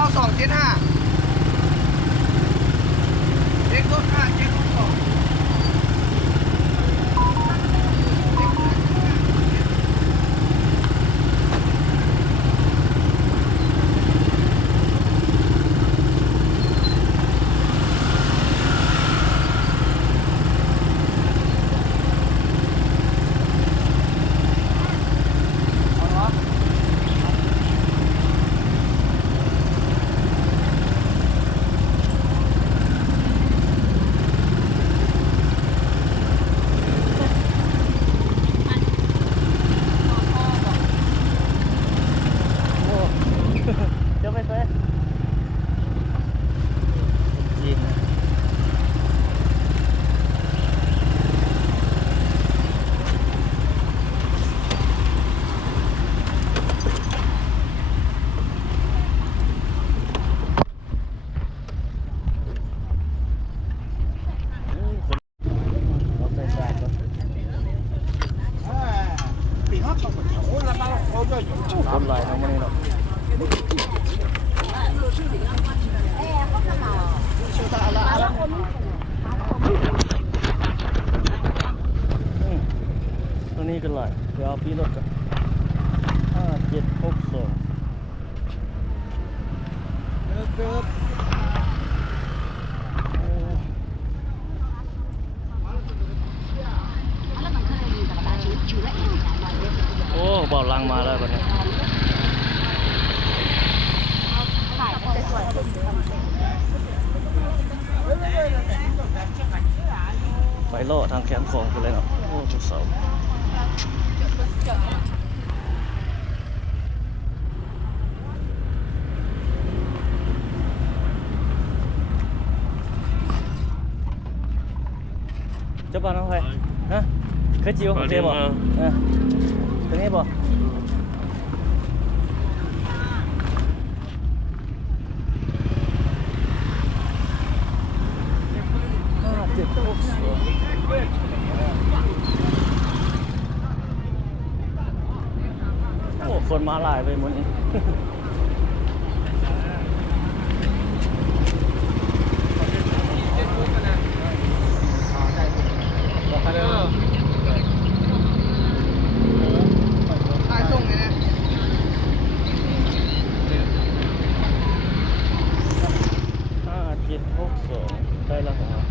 9275เล็กรถ5762เดี๋ยวไปเฟ้ยิงนะคนหลายทั้งวันนี้เนาะตัวนี้กันเลยเดี๋ยวเอาปีรถกัน5762โอ้เบาลังมาแล้ววันนี้ไปโล่ทางแคมป์ของไปเลยเนาะโอ้ทุกเสาเจ้าบ้านน้องไฟฮะเคยจิวโอเคบ่ตัวนี้บ่โอ้คนมาหลายไปหมดนี้ถ่ายส่งเลยนะ5762ได้แล้วครับ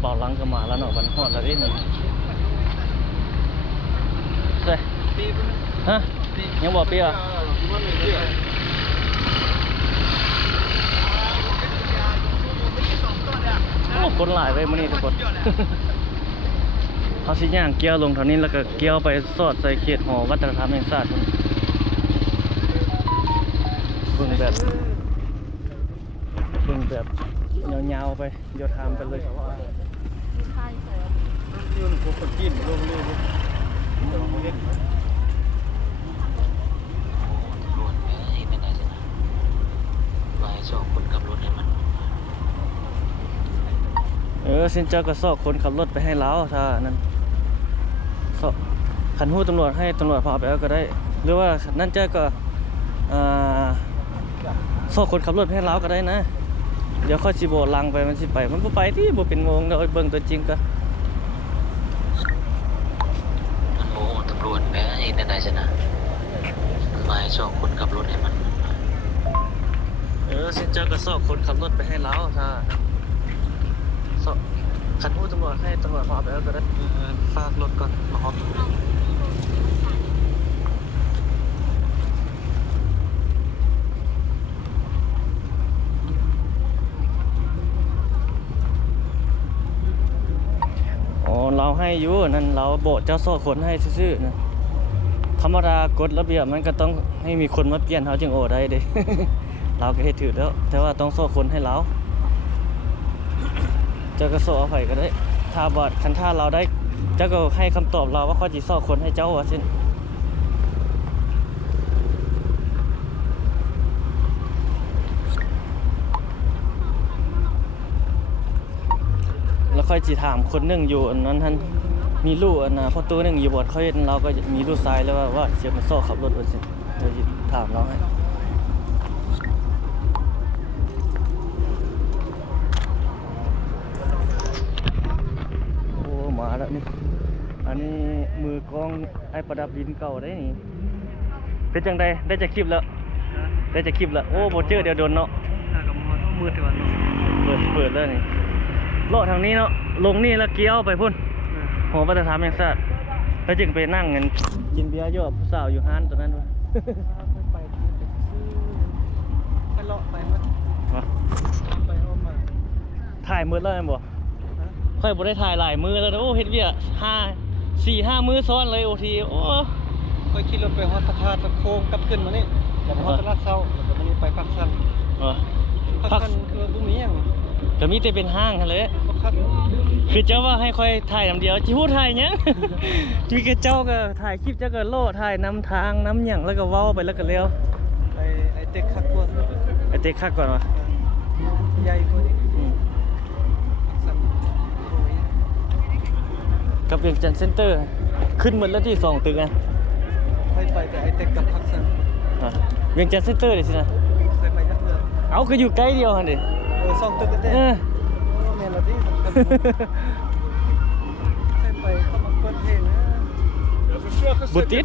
เป่าลังก็มาแล้วเนาะวันฮอดแล้วนิดนึงเฮ้ยฮะยังบ่เปียโอ้คนหลายไปมื้อนี้ทุกคนเขาสิย่างเกี้ยวลงเท่านี้แล้วก็เกี้ยวไปสอดใส่เขตหอวัฒนธรรมแห่งชาติเบิ่งแบบยาวๆไปโยธามไปเลยสินเจ้าก็สอบคนขับรถไปให้แล้วถ้านั่นสอบขันหู้ตำรวจให้ตำรวจพาไปแล้วก็ได้หรือว่านั่นเจ้าก็สอบคนขับรถไปให้แล้วก็ได้นะเดี๋ยวค่อยสิโบลังไปมันสิไปมันบ่ไปที่บ่เป็นโมงเดี๋ยวเบิ่งตัวจริงก็มันโมโหตำรวจแม่เห็นได้ชนะมาให้สองคนขับรถให้มันสินเจ้าก็สอบคนขับรถไปให้แล้วถ้าสอบขันหู้ตำรวจให้ตำรวจพาไปแล้วก็ได้ฝากรถก่อนมาฮอดเราให้อยู่นั่นเราโบเจ้าโซ่คนให้ซื่อๆนะธรรมดากฎระเบียบมันก็ต้องให้มีคนมาเปลี่ยนเขาจึงโอได้เด้ เราก็เฮ็ดถือแล้วแต่ว่าต้องโซ่คนให้เราเจ้าก็โซ่เอาไผก็ได้ถ้าบอดคันท่าเราได้เจ้าก็ให้คำตอบเราว่าเขาสิโซ่คนให้เจ้าว่าซั่นแล้วค่อยสิถามคนนึงอยู่อันนั้นท่าน มีลูกอันน่ะพอตัวหนึงอยู่บอดเขาเห็นเราก็มีลูกชายแล้วว่าเสียมาโซ่ขับรถว่าสิเดี๋ยวสิถามเราให้โอ้มาแล้วนี่อันนี้มือกองไอ้ประดับดินเก่าได้นี่เป็นจังไดได้จากคลิปแล้วได้จากคลิปแล้วโอ้บ่เจอเดี๋ยวโดนเนาะ มืดก่อน เปิดแล้วนี่เลาะทางนี้เนาะลงนี่แล้วเกี้ยวไปพุ่นหอวัฒนธรรมแห่งชาติแล้วจึงไปนั่งกันกินเบียร์อยู่กับผู้สาวอยู่ห้านตอนนั้นวะ ไปไปเลาะไปมั้ยไปเอามา ถ่ายมือแล้วแม่นบ่ค่อยบ่ได้ถ่ายหลายมือแล้วนะโอ้เฮ็ดเวีย4-5 มื้อซ้อนเลยโอทีโอ้ ค่อยขี่รถไปฮอดพระธาตุโค้งกลับขึ้นมานี่แล้วฮอดตลาดเช้าแล้วก็มานี่ไปปักสัน พัก คือบ่มีหยัง ก็มีแต่เป็นห้างหั่นแหละ บ่คัก คือเจ้าว่าให้ค่อยถ่ายนำเดียวจิฮู้ถ่ายหยัง จีกเจ้าก็ถ่ายคลิปเจ้าก็โลถ่ายนำทางนำหยังแล้วก็เว้าไปแล้วก็เร็ว ไอ้เต็กคักกว่า ไอ้เต็กคักก่อนวะ ใหญ่กว่านี้ อืม สันโอ้ย กับเวียงจันทน์เซ็นเตอร์ขึ้นหมดแล้วที่2ตึกอ่ะ ค่อยไปแต่ไอ้เต็กกับพักสัน เวียงจันทน์เซ็นเตอร์ดิสินะ เคยไปจักเทื่อ เอาก็อยู่ใกล้เดียวหั่นดิ ซ่องตึกกันเด้ เออ แม่นละติเคยไปเข้ามาเปิดเพลงนะ บุติด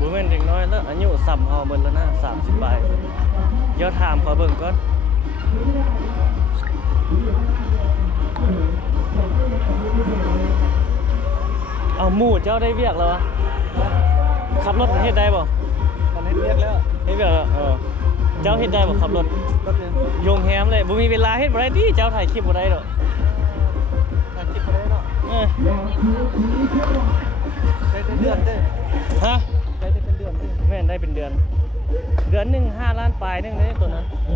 บุแม่นเด็กน้อยแล้วอายุซ้ำเฮาเบิ่นแล้วนะ30ปลายเดี๋ยวถามขอเบิ่งก่อนเอาหมู่เจ้าได้เวียกแล้ววะขับรถเฮ็ดได้บ่ มันเฮ็ดเรียกแล้ว เฮ็ดเวียกแล้วเจ้าเฮ็ดได้บ่ขับรถ รถเนี่ย โยงแฮมเลยบ่มีเวลาเฮ็ดบ่ได้ติเจ้าถ่ายคลิปบ่ได้ดอก ถ่ายคลิปไปได้เนาะ เออ ได้เดือนเด้ ฮะ ได้เป็นเดือนเด้ แม่นได้เป็นเดือน เดือนหนึง5 ล้านปลายนึงเด้ตัวนั้นโอ้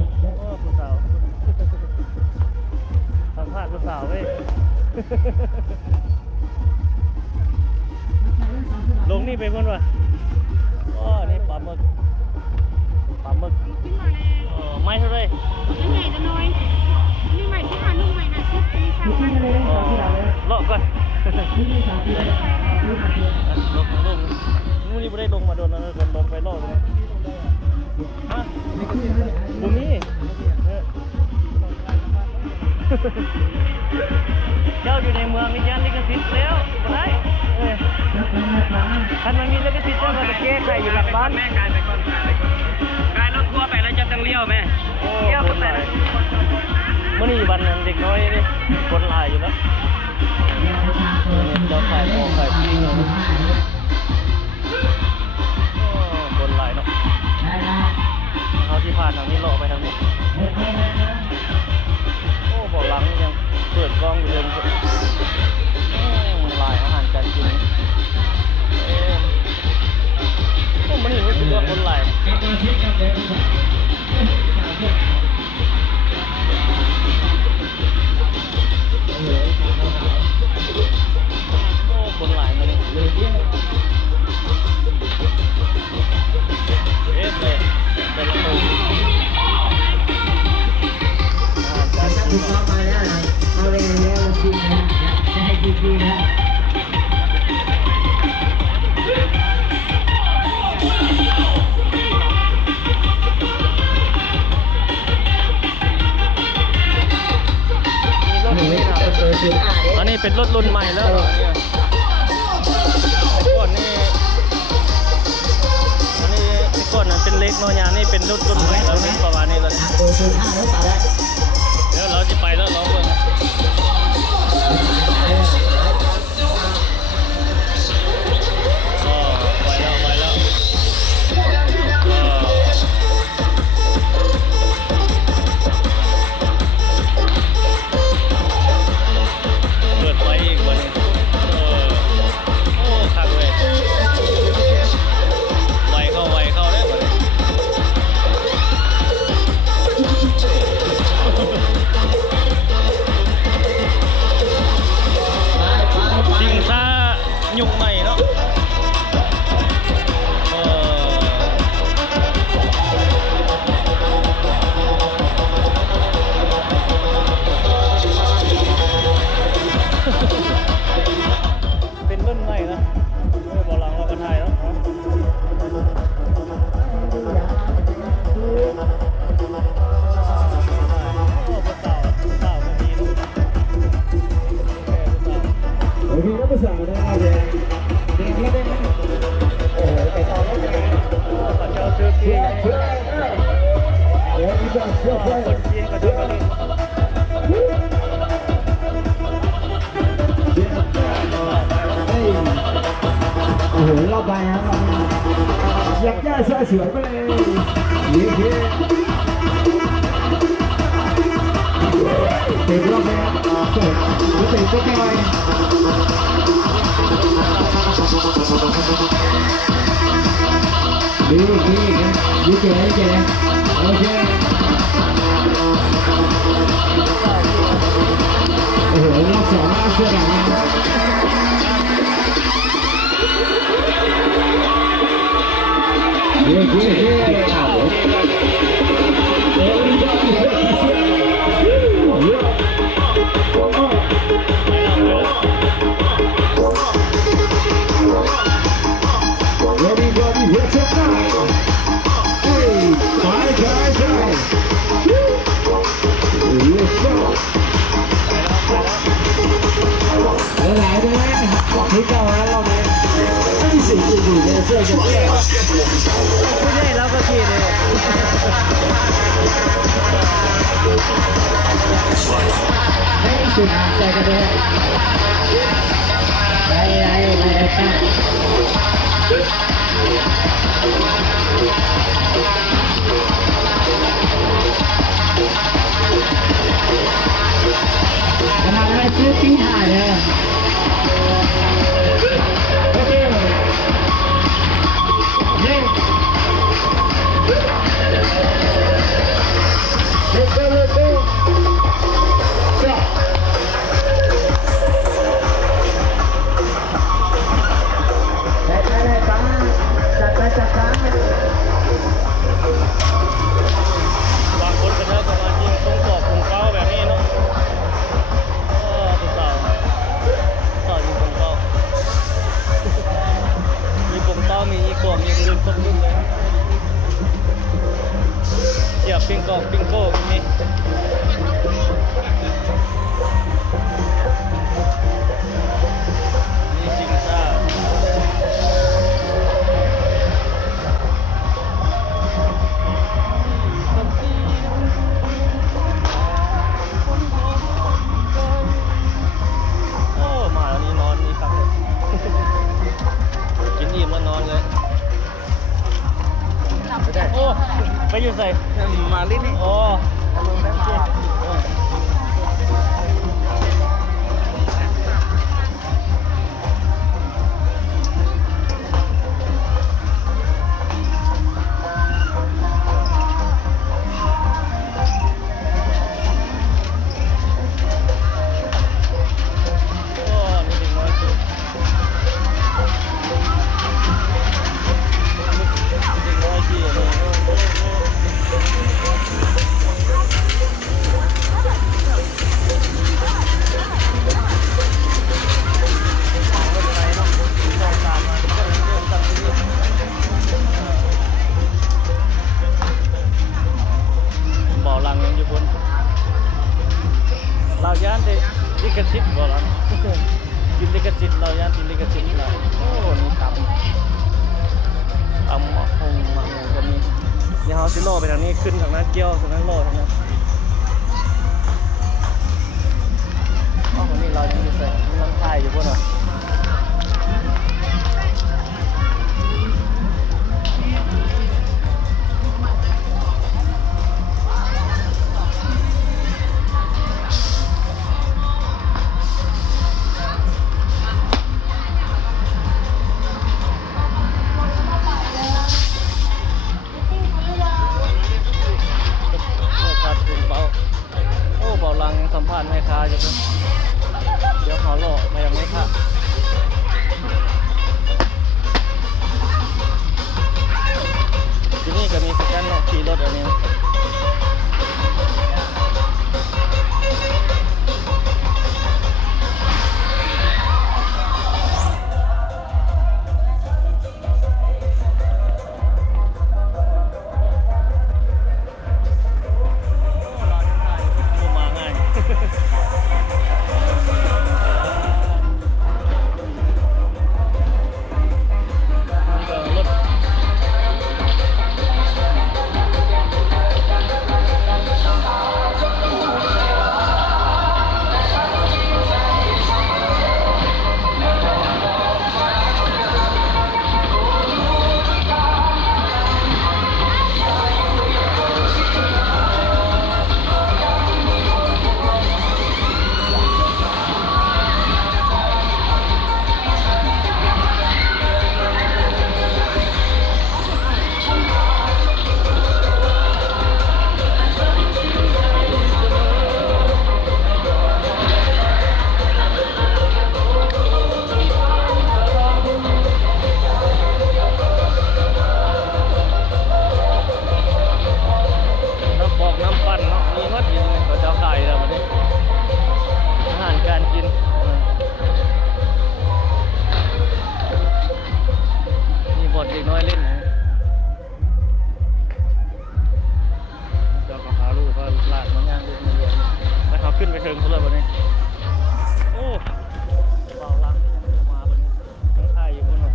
ผู้สาวสัมภาษณ์ผู้สาวเว้ย ลงนี่ไปพุ่นวะอ๋อนี่ปลาหมึกไม่เท่าไร อันใหญ่จะน้อยนี่ใหม่ที่หาลูกใหม่นะชุดนี้ชาวบ้าน อ๋อเลาะก่อนลงนี่ไม่ได้ลงมาโดนนะโดนลงไปเลาะเลยฮะบุมีเจ้าอยู่ในเมืองมียันลิขสิทธิ์แล้วบ่ได้ท่านมันมีลิขสิทธิ์เจ้าก็จะแก้ไขอยู่หลังบ้าน แม่กายไปก่อนกายรถทัวร์ไปแล้วจะต้องเลี้ยวแม่ โอ้คนหลายเมื่อนี้วันนั้นเด็กน้อยนี่คนหลายอยู่แล้วเราขายโมขายปิ้งเลยคนหลายเนาะเอาที่ผ่านทางนี้เลาะไปทางนี้โอ้บอกหลังยังเปิดกล้องอยู่เลยหลายอาหารการกินโอ้มันนี่รู้สึกว่าคนหลายคนหลายมาเลยเลยเป็นตูการกินมาแล้วเอาเลยแล้วชิมนะจะให้ดีๆนะอันนี้เป็นรถรุ่นใหม่แล้วก่อนนี่อันนี้ก่อนนั้นเป็นเล็กเนาะยานี่เป็นรุ่นใหม่แล้วนี่ประมาณนี้เลยเดี๋ยวเราจะไปแล้วเราเลยไปแล้วเปิดไฟอีกวันนี้โอ้คักเลยไวเข้าได้หมดเลย มาถ่ายแล้วโอเคก็ภาษาได้เลยเด็กแล้วได้ไหมโอ้โหไปต่อแล้วไง เจ้าซื้อเกียร์ เพื่อเดี๋ยวมีแบบเพื่อเพื่อ คนเกียร์ก็จะมาเล่น โอ้โหรอบไปครับอยากย่าเสือเสือไปเลยนี่คือเต็มรอบไปครับเต็มเต็มก็ไปดีดีเจ๋โอเคโอ้โหรอบสองเสื้อดำเย้Everybody, let's go! Hey, bye. Let's go! 来的，没干完了没？真是这个。 ไม่ใช่เราก็ขี่เลย 哎，是这个的。来看。我拿来吃冰塔的。OK。Let's go. Stop. 来吧，จัดไป บางคนก็เลิกประมาณยิงตรงกรอบตรงเป้าแบบนี้เนาะตัวสาวยิงตรงเป้ามีตรงเป้ามีอีกกรอบมีกระดุนครบรุ่นเลยเสียบปิ้งกรอบปิ้งโก้ก็มีมีชิงซ่ามาแล้วนี่นอนนี่ครับกินอิ่มแล้วนอนเลยโอ้ไปอยู่ใส่มาลิ้นนี่โอ้เราย่านได้ลิขสิทธิ์บ่ล่ะกินลิขสิทธิ์เราย่านกินลิขสิทธิ์เราโอ้นี่ตำหงก็มีนี่เฮาสิโลไปทางนี้ขึ้นทางนั้นเกี่ยวทางนั้นโลทางนั้นวันนี้เรายังอยู่ใส่ลังคายอยู่พุ่นน่ะสัมภาษณ์แม่ค้าอยู่เดี๋ยวขอโลกมายังไม่ค่ะ บ่อนเด็กน้อยเล่นนะเจ้าก็พาลูกก็ลากมันย่างเล่นมาเรื่อยไปเขาขึ้นไปเชิงเขาเลยวันนี้โอ้เบาลังยังมาวันนี้ยังถ่ายอยู่บนหน่อย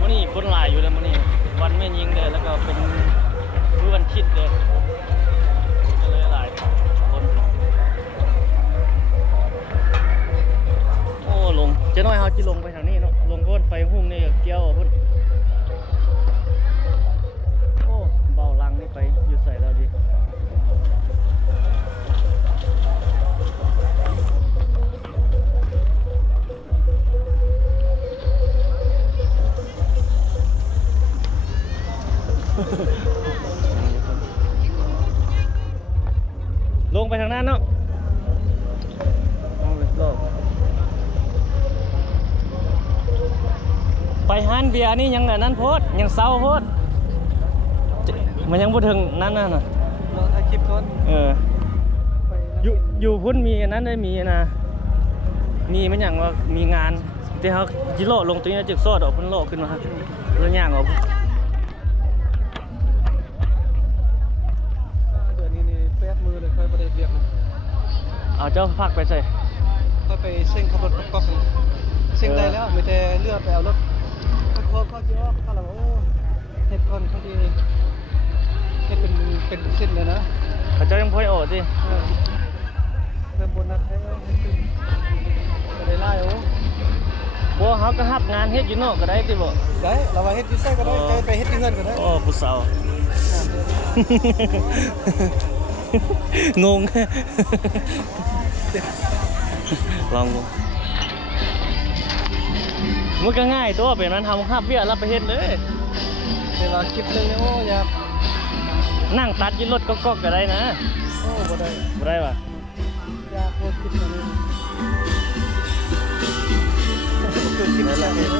วันนี้คนหลายอยู่แล้ววันนี้วันไม่ยิงเลยแล้วก็เป็นวันคิดเลยก็เลยหลายคนโอ้ลงจะน้อยเขาจะลงไปทางนี้เนาะลงก้นไฟหุ่งนี่เกี่ยวพุ่นโอ้เบาลังนี่ไปอยู่ใส่แล้วดิลงไปทางนั้นเนาะไปฮันเบียร์นี่ยังนั้นโพดยังเศร้าโพดมันยังบ่ถึงนั้นน่ะ เราถ่ายคลิปก่อน ไปนะ อยู่พุ่นมีอันนั้นได้มีนะมีมันอย่างว่ามีงานที่เขาจิโร่ลงตรงนี้จึกโซ่ดอกพุ่นโลขึ้นมาแล้วย่างออก เดือนนี้นี่แป๊บมือเลยค่อยบ่ได้เรียกนะ เอาเจ้าพักไปใส่ ค่อยไปเซ็งขับรถก๊อกๆเซ็งได้แล้วมีแต่เลือกไปเอารถก็สิออกเขาแล้วโอ้เฮ็ดก่อนเขาดีเฮ็ดเป็นเส้นเลยนะ เขาเจ้ายังพ่อยโอดสิ เริ่มบนนัดให้เป็นก็ได้ไล่โอ้ บัวเขาก็ฮับงานเฮ็ดอยู่นอกก็ได้สิบ่ ได้เราว่าเฮ็ดอยู่ไสก็ได้ไปเฮ็ดที่เงินก็ได้ โอ้ผู้สาวงงลองดูมันก็ง่ายตัวเป็นมันทำคาบเบี้ยรับไปเฮ็ดเลย เวลาคลิปนึงเนี่ยโอ้ยาก นั่งตัดยืนรถก๊อกๆก็ได้นะ โอ้บ่ได้ บ่ได้ป่ะ ยากโคตรคลิปอันนี้คือคลิปอะไรเนี่ย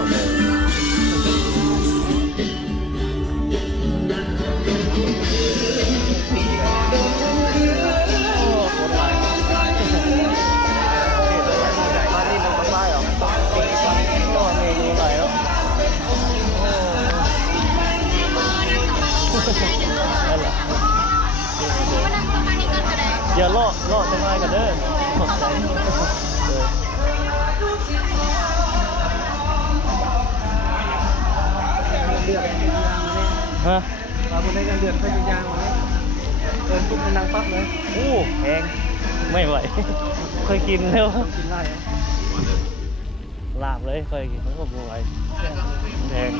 อย่าโลดจังไรกันเด้อขอบใจฮะ มาบนได้กันเดือนค่อยยางๆมาเนี่ยเดินปุ๊บมันนั่งปั๊บเลย โอ้แพงไม่ไหวเคยกินแล้ว กินได้ ลาบเลยเคยกินมันก็ไม่ไหวแพง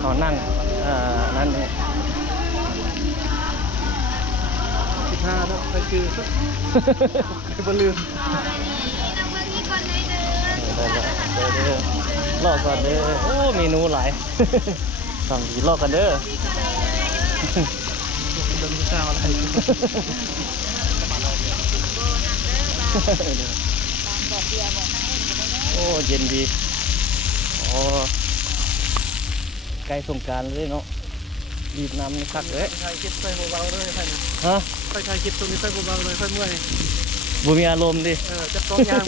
เขานั่งนั่นเนี่ย 15แล้วไปคือสักไปบ่ลืม เด้อรอก่อนเด้อโอ้เมนูหลายสั่งดีรอกันเด้อ เดินข้าวอะไร โอ้เย็นดีโอ้ใกล้สงกรานต์เลยเนาะรีบน้ำนี่คักเลย ถ่ายคลิปใส่เบาๆเลยท่าน ฮะ ค่อยถ่ายคลิปตรงนี้ใส่เบาๆเลยค่อยเมื่อย บุมีอารมณ์ดิ จับกล้องยาง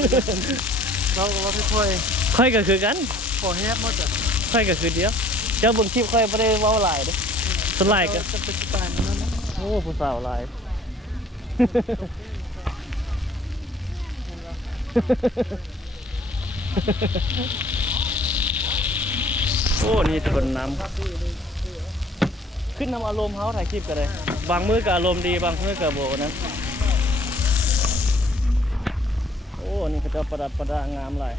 เราก็ว่าค่อย ค่อยก็คือกัน ๆขอแฮปหมดอ่ะ ค่อยก็คือเดียวเจ้าบนคลิปค่อยไม่ได้เว้าหลายเด้สไลด์กัน จะเป็นสไตล์นั้นนะ โอ้ผู้สาวหลายโอ้นี่ทนน้ำขึ้นนำอารมณ์เขาถ่ายคลิปกันเลยบางมื้อก็อารมณ์ดีบางมื้อก็โบนะโอ้นี่เขาจะประดับประดางามหลาย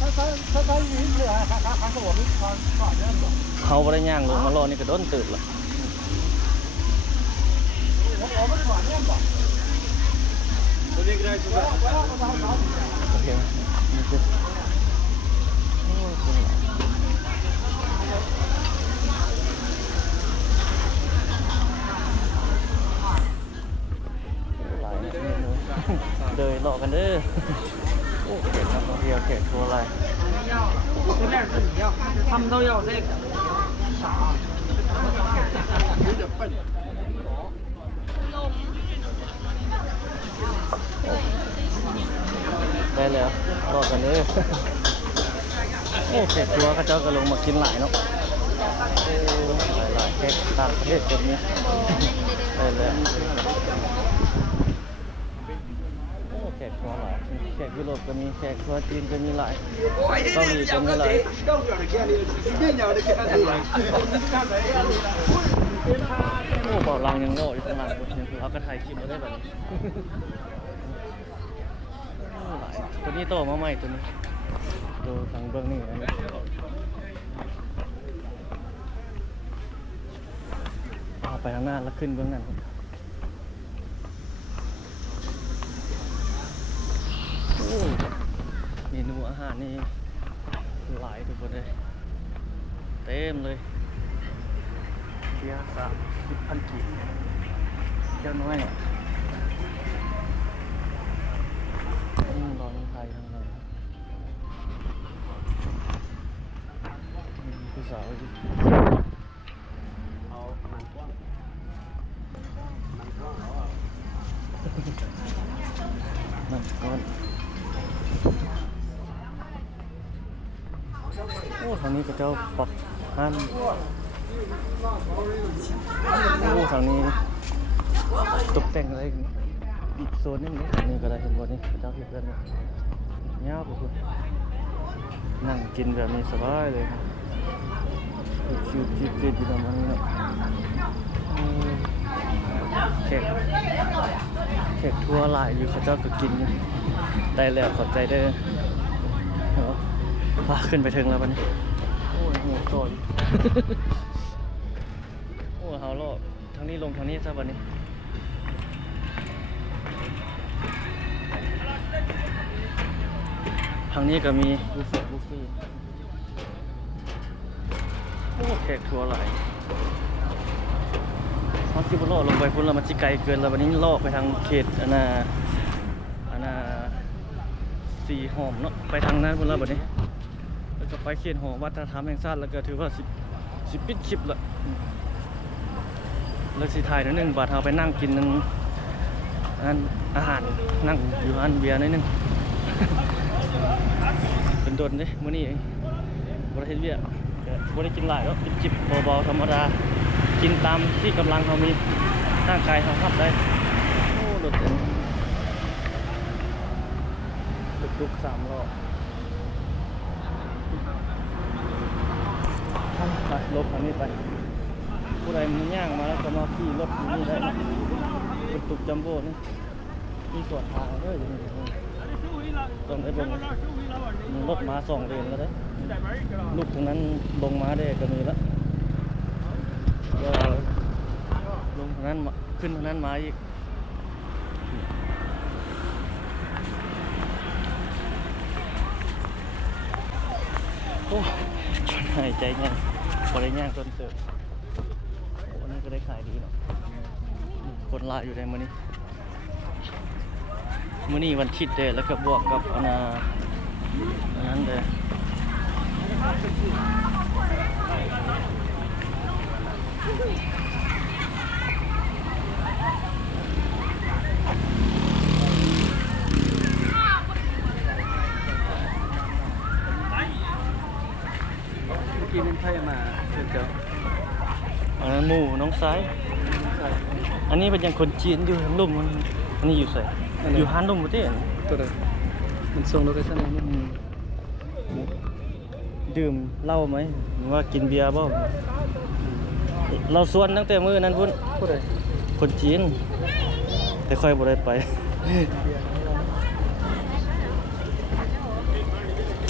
ถ้าอยู่ที่เหลือข้างสมองนี่ก่อนเนี่ย เขาบริย่างลงมารอนี่ก็โดนตื่นละ ผมไม่ก่อนเนี่ยบอกตัวนี้ก็ได้จุด โอเคนี่คือโอ้คนหลายหลายเมนูเดินรอกันเด้อโอ้เขตนักท่องเที่ยวเขตทัวร์อะไร ทำ都要这个。แล้วรอกันเลย โอ้แขกทัวร์เขาเจ้าก็ลงมากินหลายเนาะโอ้หลายๆแขกต่างประเทศก็มีได้แล้วโอ้แขกทัวร์หลายแขกยุโรปก็มีแขกทัวร์จีนก็มีหลายเกาหลีก็มีหลายโอ้เบาลังยังโง่อยู่ข้างหลังคนนึงเขาก็ถ่ายคลิปมาได้แบบนี้หลายตัวนี้โตมาใหม่ตัวนี้ดูทางเบื้องนี่นะเอาไปข้างหน้าแล้วขึ้นเบื้องนั้นโอ้เมนูอาหารนี่หลายทุกคนเลยเต็มเลยเบียร์30,000 กีบเจ้าน้อยเนี่ยรอไทยทางนั้นผู้สาวดิเอามันกว้างมันกว้างมันก้อนโอ้ทางนี้ก็เจ้าปรับห้ามโอ้ทางนี้ตกแต่งอะไรอีกโซนนึงเนี่ยนี่ก็ได้เห็นวันนี้เจ้าเห็นแบบนี้เงี้ยพวกคุณนั่งกินแบบนี้สบายเลยชิวๆอยู่ประมาณนี้เนาะแขกทัวร์หลายอยู่เขาเจ้าก็กินอยู่ได้แล้วขอบใจเด้อว้าขึ้นไปถึงแล้ววันนี้โอ้ยหัวโตย โอ้เฮาโลทางนี้ลงทางนี้ซะวันนี้ทางนี้ก็มีบุฟเฟ่โอ้แขกทัวร์หลายฮอสซิบุโลลงไปพุ่นแล้วมันสิไกลเกินแล้ววันนี้ลอกไปทางเขตอันน่ะสีหอมเนาะไปทางนั้นพุ่นแล้วบัดนี้แล้วก็ไปเขตหอวัฒนธรรมแห่งชาติแล้วก็ถือว่าสิปิดคลิปละแล้วสิถ่ายนิดนึงบาดเฮาไปนั่งกินนั่นอาหารนั่งอยู่ร้านเบียร์นิดนึง เป็นโดนเด้มื้อนี้บ่ได้เฮ็ดเวียกบ่ได้กินหลายแล้วจิบๆเบาๆธรรมดากินตามที่กำลังเฮามีร่างกายเฮารับได้โอ้รถเต็มตุกๆ3 ล้อไปลบอันนี้ไปผู้ใดมันย่างมาแล้วก็มาขี่รถนี่ได้ตุกจัมโบ้นี่มีสวนทางด้วยต้องได้เบิ่งรถมา2 เลนแล้วเด้ลูกตรงนั้นลงมาได้ก็มีแล้วลงทางนั้นขึ้นทางนั้นมาอีกโอ้หายใจง่ายพอได้ย่างจนเติบวันนี้ก็ได้ขายดีเนาะคนลายอยู่ในมื้อนี้วันคิดเด้แล้วก็บวกกับอันนั้นเด้กินเป็นไพ่มาเชิญเจ้า อันนั้นหมูน้องซ้ายอันนี้เป็นยังคนจีนอยู่ทางลุ่มอันนี้อยู่ใส่อยู่ฮันลุ่มประเทศ ตัวใดมันส่งโลเคชั่นนี้ ดื่มเหล้าไหมหรือว่ากินเบียร์บ่เราสวนตั้งแต่มื้อนั้นพุ่น ผู้ใด คนจีนแต่ค่อยบ่ได้ไป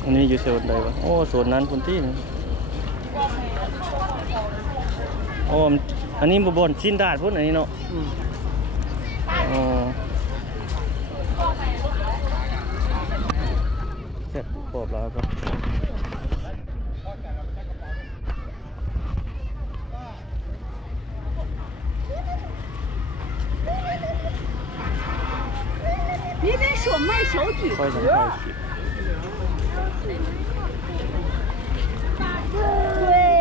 อันนี้อยู่โซนใดวะโอ้โซนนั้นพุ่นที่โอ้อันนี้บ่บ่นชิ้นดาดพุ่นอันนี้เนาะอ๋อเสร็จปอบแล้วครับ你得说买小鸡ค่อยสังเกต对。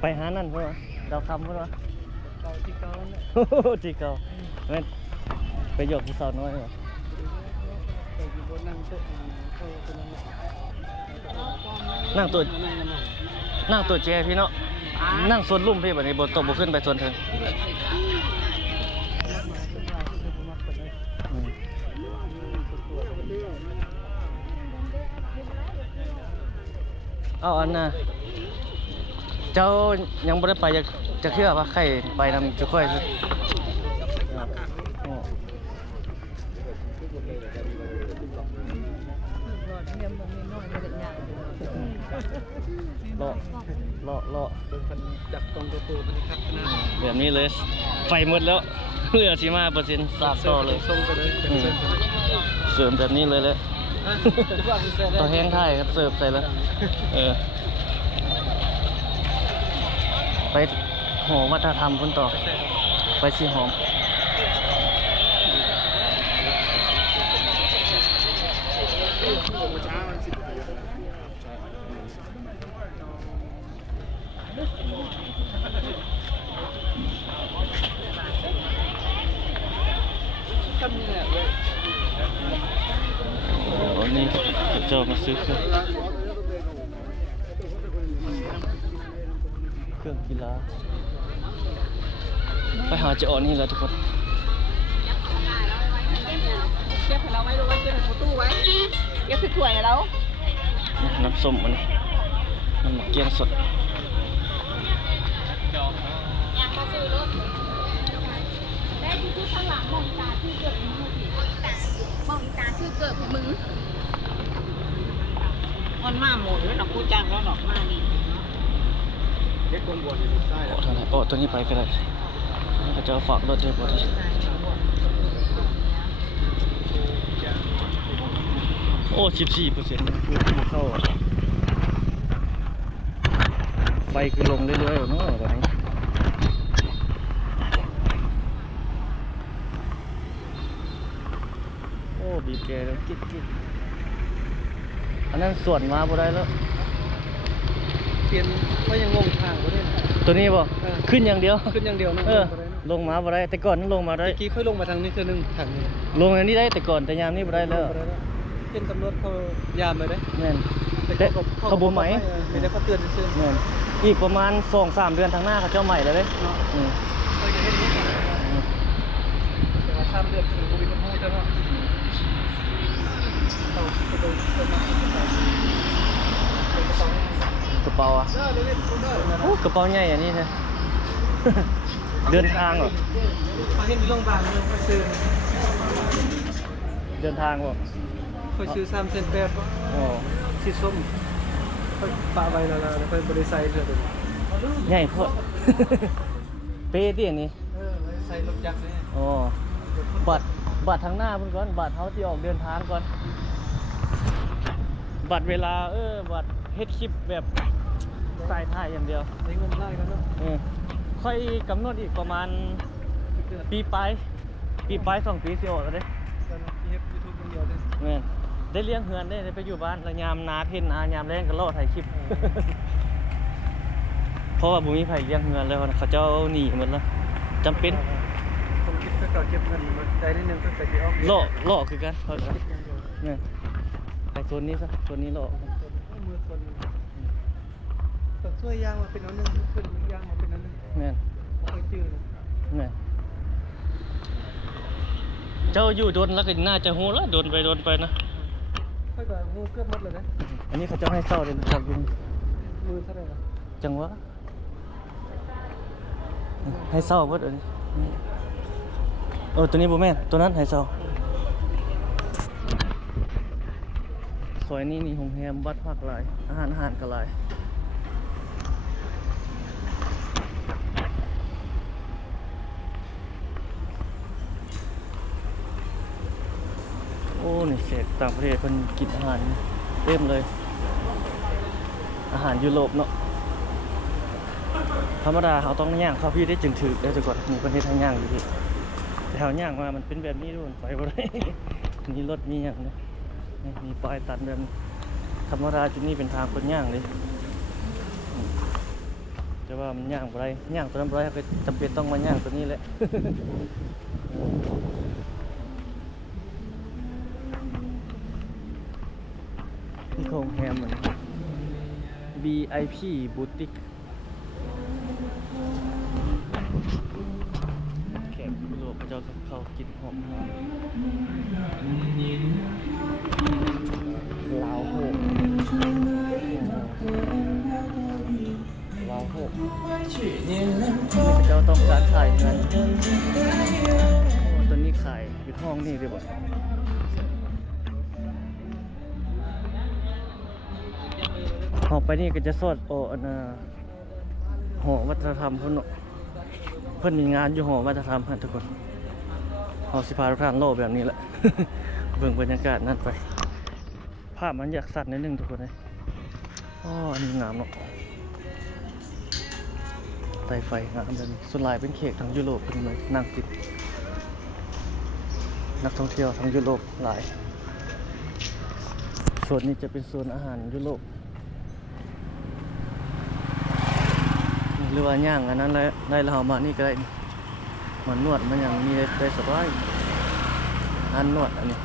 ไปหานั่นเพิ่นว่าดาวคำเพิ่นว่า เก่าที่เก่าเนี่ย โอ้โหจีเก่าแม่นไปหยอกผู้สาวน้อยเหรอ ไปอยู่บนนั่งโต๊ะคนนั้น นั่งตัวแจพี่เนาะนั่งสวนลุ่มพี่บัดนี้บ่ตกบ่ขึ้นไปสวนเถิงอืมเอาอันน่ะเจ้ายังบ่ได้ไปจะเชื่อว่าใครไปนำจุค่อยซิอ๋อเลาะ เบิ่งเพิ่นจับกล้องตัวเพิ่นคักขนาด แบบนี้เลย ไฟหมดแล้ว เหลือสิมา%สาดต่อเลย ส่งไปเลยเป็นเส้น เสริมแบบนี้เลยแหละ จะว่าเป็นเส้น ต่อแห้งไทยครับเสิร์ฟใส่แล้วไปโหวัฒนธรรมพุ่นต่อ ไปสีหอมโอ้นี่เจ้ามาซื้อเครื่องกีฬาไปหาเจ้านี่แหละทุกคน เก็บให้เราไว้ดูไว้เก็บใส่ตู้ไว้เก็บใส่ถ้วยให้เรา น้ำส้มมันน้ำหมักเกี๊ยงสด อยากมาซื้อรถได้ที่ข้างหลังมองตาชื่อเกิดมึงมองตาชื่อเกิดมึงมันมาหมดเลยหนอกกูจ้างแล้วหนอกมานี่ เด็กกงบวนอยู่ใต้ โอ้เท่าไหร่โอ้ตัวนี้ไปก็ได้ก็จะฝากรถได้บ่ได้โอ้14%คือเข้าไฟคือลงเรื่อยๆเนาะตอนนี้โอ้บีบแกแล้วกิ๊กอันนั้นส่วนมาบ่ได้แล้ว เปลี่ยนว่ายังงงทางบ่ได้ ตัวนี้บ่ขึ้นอย่างเดียว ขึ้นอย่างเดียวนะ ลงมาบ่ได้แต่ก่อนนั้นลงมาได้ เมื่อกี้ค่อยลงมาทางนี้คือนึงทางนี้ ลงอันนี้ได้แต่ก่อนแต่ยามนี้บ่ได้แล้ว เป็นตำรวจเขายามเลยเด้ แม่นแต่เขาบ่ใหม่ ไม่ได้เขาเตือนซื่อ แม่นอีกประมาณ 2-3 เดือนทางหน้าเขาเจ้าใหม่แล้วเด้ เนาะ อืม เคยเห็นนี้แต่ว่า3 เดือนคือบ่มีคนฮู้แต่ว่าเขาไปดูเพิ่นมากระเป๋ากระเป๋าอ่ะ เด้อเล่นคนเด้อ โอ้กระเป๋าใหญ่อันนี้แท้ เดินทางเหรอ เขาเห็นอยู่โรงพยาบาลเลยไปซื้อ เดินทางบ่ ค่อยซื้อ3เซน8บ่ อ๋อ สีส้มค่อยปะไว้แล้วค่อยบ่ได้ใส่เสื้อตัวนี้ ใหญ่โพด เป๊ะติอันนี้ ใส่รถจักรนี่ อ๋อบัตรทางหน้าเพิ่นก่อนบัตรเฮาสิออกเดินทางก่อน บัตรเวลาบัตรเฮ็ดคลิปแบบสายถ่ายอย่างเดียว ได้เงินได้กันเนาะ ค่อยกำหนดอีกประมาณปีปลาย2 ปีสิออกแล้วเด้ กันเฮ็ด YouTube คนเดียวเด้ แม่นได้เลี้ยงเฮือนได้ไปอยู่บ้านแล้วยามนาเพิ่นยามแรงก็รอถ่ายคลิป เพราะว่าบ่มีไผเลี้ยงเฮือนแล้วเขาเจ้าหนีหมดแล้วจำเป็น ผมคิดเก่าเก็บเงินมาได้นิดนึงก็ไปออก ล่อคือกันเขาเนี่ยไปโซนนี้ซะโซนนี้ล่อ มือคนต้องช่วยยางมาเป็นอันนึงขึ้นยางมาเป็นอันนึง แม่น บ่เคยจื้อนะ แม่นเจ้าอยู่โดนแล้วก็น่าจะฮู้แล้วโดนไปนะ ค่อยก็งูเกือบหมดเลยนะ อันนี้เขาเจ้าให้เช่าเลยนะครับลุง มือเท่าไหร่ล่ะ จังหวะให้เช่าหมดอันนี้ตัวนี้บ่แม่นตัวนั้นให้เช่าซอยนี้นี่โรงแรมวัดพักหลายอาหารก็หลายโอ้นี่เขตต่างประเทศเพิ่นกินอาหารเต็มเลยอาหารยุโรปเนาะธรรมดาเขาต้องย่างเข้าพี่ได้จึงถือได้จังก่อนมีประเทศทางย่างอยู่พี่แต่แถวย่างมามันเป็นแบบนี้ด้วยไปบ่ได้ มีรถมีอย่างเนี่ยมีป้ายตัดแบบนี้ธรรมดาจุดนี้เป็นทางคนย่างเลย แต่ว่ามันย่างบ่ได้ย่างตัวนั้นบ่ได้ก็จำเป็นต้องมาย่างตัวนี้แหละ นี่โรงแรมมัน VIP Boutique แขกยุโรปเขาจะเข้ากินหอมลาวโหกลาวโหกเจ้าต้องการขายเงินตัวนี้ขายอยู่ห้องนี่เลยบ่ออกไปนี่ก็จะสอดโออันหอวัฒนธรรมเพิ่นเนาะเพิ่นมีงานอยู่หอวัฒนธรรมทุกคนเฮาสิพาทุกท่านโลกแบบนี้แหละ เบิ่งบรรยากาศนั่นไปภาพมันอยากสัตว์นิดนึงทุกคนเลยอ๋ออันนี้งามเนาะไตไฟงามแบบนี้ส่วนหลายเป็นเขตทางยุโรปเพิ่นเลยนั่งติดนักท่องเที่ยวทางยุโรปหลายส่วนนี้จะเป็นโซนอาหารยุโรปหรือว่าย่างอันนั้นได้แล้วเอามานี่ก็ได้มันนวดมันอย่างมีได้สบายอันนวดอันนี้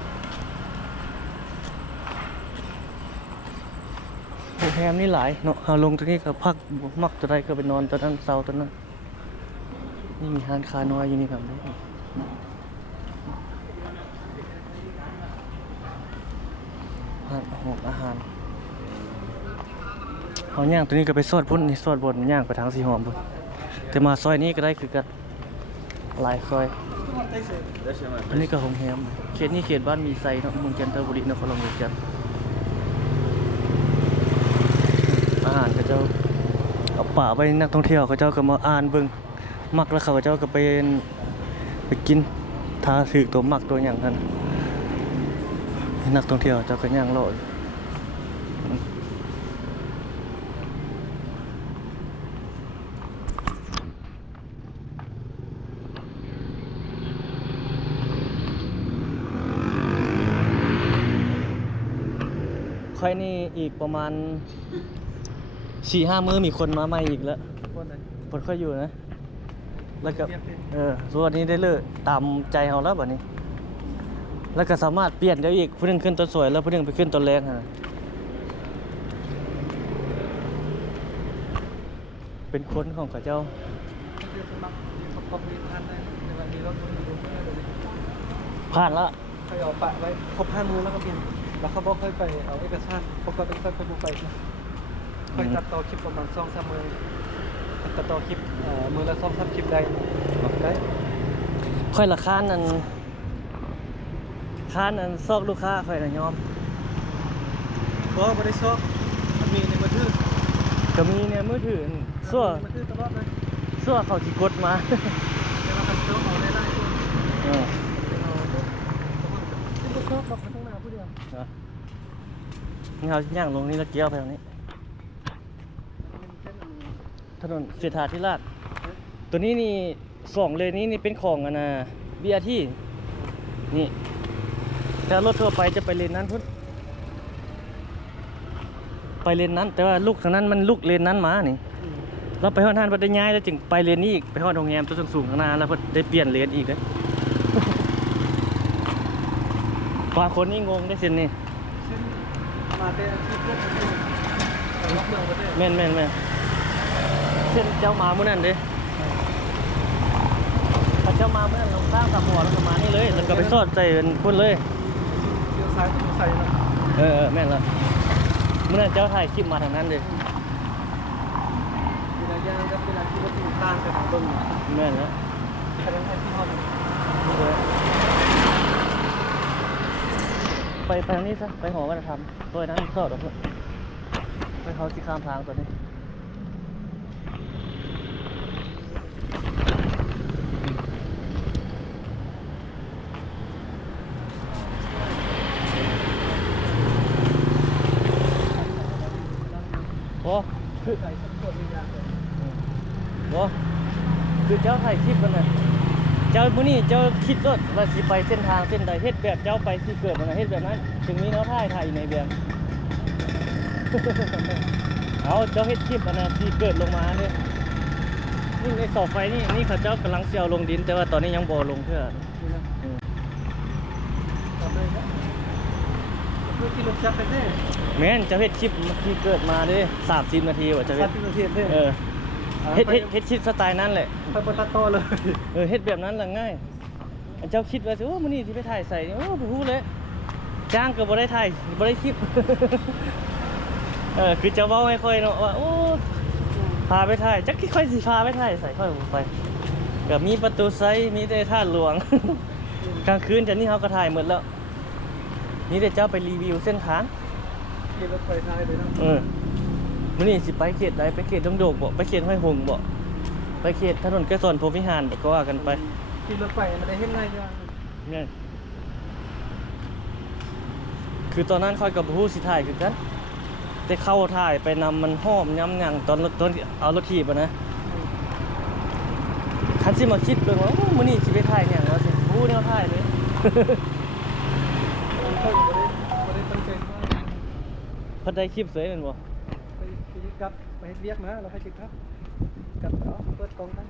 โรงแรมนี่หลายเนาะเอาลงตรงนี้ก็พักมักตัวใดก็ไปนอนตัวนั้นเซาตัวนั้นนี่มีร้านค้าน้อยอยู่นี่ครับร้านอาหารเอาย่างตัวนี้ก็ไปซอดพุ่นนี่ซอดบนย่างไปทางสีหอมพุ่นแต่มาซอยนี้ก็ได้คือกันหลายซอยอันนี้ก็โรงแรมเขตนี้เขตบ้านมีไซเนาะเมืองจันทบุรีนครหลวงเวียงจันทร์อาหารก็เจ้าเอาป่าไปนักท่องเที่ยวเขาเจ้าก็มาอ่านเบิ่งมักแล้วเขาเจ้าก็ไปกินทาถือตัวมักตัวอย่างกันนักท่องเที่ยวเจ้าก็ย่างเลาะค่อยนี่อีกประมาณ 4-5 มื้อมีคนมาใหม่อีกแล้วคนค่อยอยู่นะแล้วก็ส่วนนี้ได้เลิกตามใจเอาแล้วบัดนี้แล้วก็สามารถเปลี่ยนได้อีกผู้นึงขึ้นตัวสวยแล้วผู้นึงไปขึ้นตัวแรงฮะเป็นคนของเขาเจ้าผ่านแล้วเคยเอาปะไว้ครบ5 มื้อแล้วก็เปลี่ยนแล้วเขาบอกเคยไปเอาเอกสารปกติเคยไปบุกไปเคยตัดต่อคลิปประมาณ 2-3 มื้อตัดต่อคลิปมื้อละ 2-3 คลิปได้ค่อยละค้านอันซอกลูกค้าค่อยละยอมบ่ได้ซอกมันมีในมือถือก็มีในมือถือซั่วมือถือตลอดเลยซั่วเขาสิกดมาแต่ว่ามันซอกเอาได้ที่ซอกบอกมาข้างหน้าผู้เดียวนี่เขาย่างลงนี่แล้วเกี่ยวไปตรงนี้ถนนเศรษฐาธิราชตัวนี้นี่2เลนนี้เป็นของอันน่ะ BRT นี่แต่รถทั่วไปจะไปเลนนั้นพุ่นไปเลนนั้นแต่ว่าลูกทางนั้นมันลูกเลนนั้นมานี่เราไปฮอดทานบ่ได้ย้ายแล้วจึงไปเลนนี้อีกไปฮอดโรงแรมตัวสูงๆข้างหน้าแล้วเพิ่นได้เปลี่ยนเลนอีกเด้บางคนนี่งงได้เส้นนี่มาแต่ที่เพื่อนล็อกเมืองประเทศแม่นเส้นเจ้ามามื้อนั้นเด้ถ้าเจ้ามามื้อนั้นลงข้างกับหัวแล้วก็มานี่เลยแล้วก็ไปซอดใส่พุ่นเลยเลี้ยวซ้ายต้องใส่นะแม่นแล้วมื้อนั้นเจ้าถ่ายคลิปมาทางนั้นเด้เวลาย่างกับเวลาที่รถติดตั้งกันเบิ่งแม่นแล้วคันนั้นที่ฮอดไปทางนี้ซะไปหอวัฒนธรรมตัวนั้นซอดออกไปเขาสิข้ามทางตัวนี้โอ้คือเจ้าถ่ายคลิปกันน่ะเจ้ามื้อนี้เจ้าคิดว่าสิไปเส้นทางเส้นใดเฮ็ดแบบเจ้าไปสิเกิดมันเฮ็ดแบบนั้นถึงนี้เนาะถ่ายอยู่ในแบบเอาเจ้าเฮ็ดคลิปอันน่ะสิเกิดลงมาเด้ นี่ในเสาไฟนี่เขาเจ้ากำลังเสียวลงดินแต่ว่าตอนนี้ยังบ่ลงเพื่อ นี่นะทำเลยนะเพื่อที่รถจักรเป็นแน่ แม่นจะเฮ็ดคลิปที่เกิดมาเด้30 นาทีว่าจะเฮ็ด 30 นาทีแน่ เออเฮ็ดคลิปสไตล์นั้นแหละ ไปบนตัดต่อเลย เฮ็ดแบบนั้นล่ะง่ายอันเจ้าคิดว่าสิโอ้มื้อนี้สิไปถ่ายใส่นี่โอ้บ่ฮู้เลยจ้างก็บ่ได้ถ่ายบ่ได้คลิป คือจะเว้าให้ค่อยเนาะว่าโอ้พาไปถ่ายจักค่อยสิพาไปถ่ายใส่ค่อยบ่ไปก็มีประตูไซมีแต่ท่าหลวง กลางคืนแต่นี่เฮาก็ถ่ายหมดแล้วนี่แต่เจ้าไปรีวิวเส้นทาง ขี่รถไฟท้ายเลยนะ มื้อนี้สิไปเขตใดไปเขตดงโดกบ่ไปเขตห้วยหงส์บ่ไปเขตถนนไกรสอนพรหมวิหารบ่ก็ว่ากันไป ขี่รถไฟมันได้เห็นง่ายจัง เนี่ยคือตอนนั้นค่อยกับบ่ฮู้สิถ่ายคือกันแต่เข้าถ่ายไปนำมันหอมยำหยังตอนเอารถถีบอะนะคันสิมาคิดเบิ่งว่าโอ้มื้อนี้สิไปถ่ายหยังแล้วสิฮู้แนวถ่ายเลย ค่อยบ่ได้ตั้งใจว่า เพิ่นได้คลิปสวยแม่นบ่ ไปกลับไปเฮ็ดเวียกนะเราไปจิครับกลับเอาเปิดกล้องกัน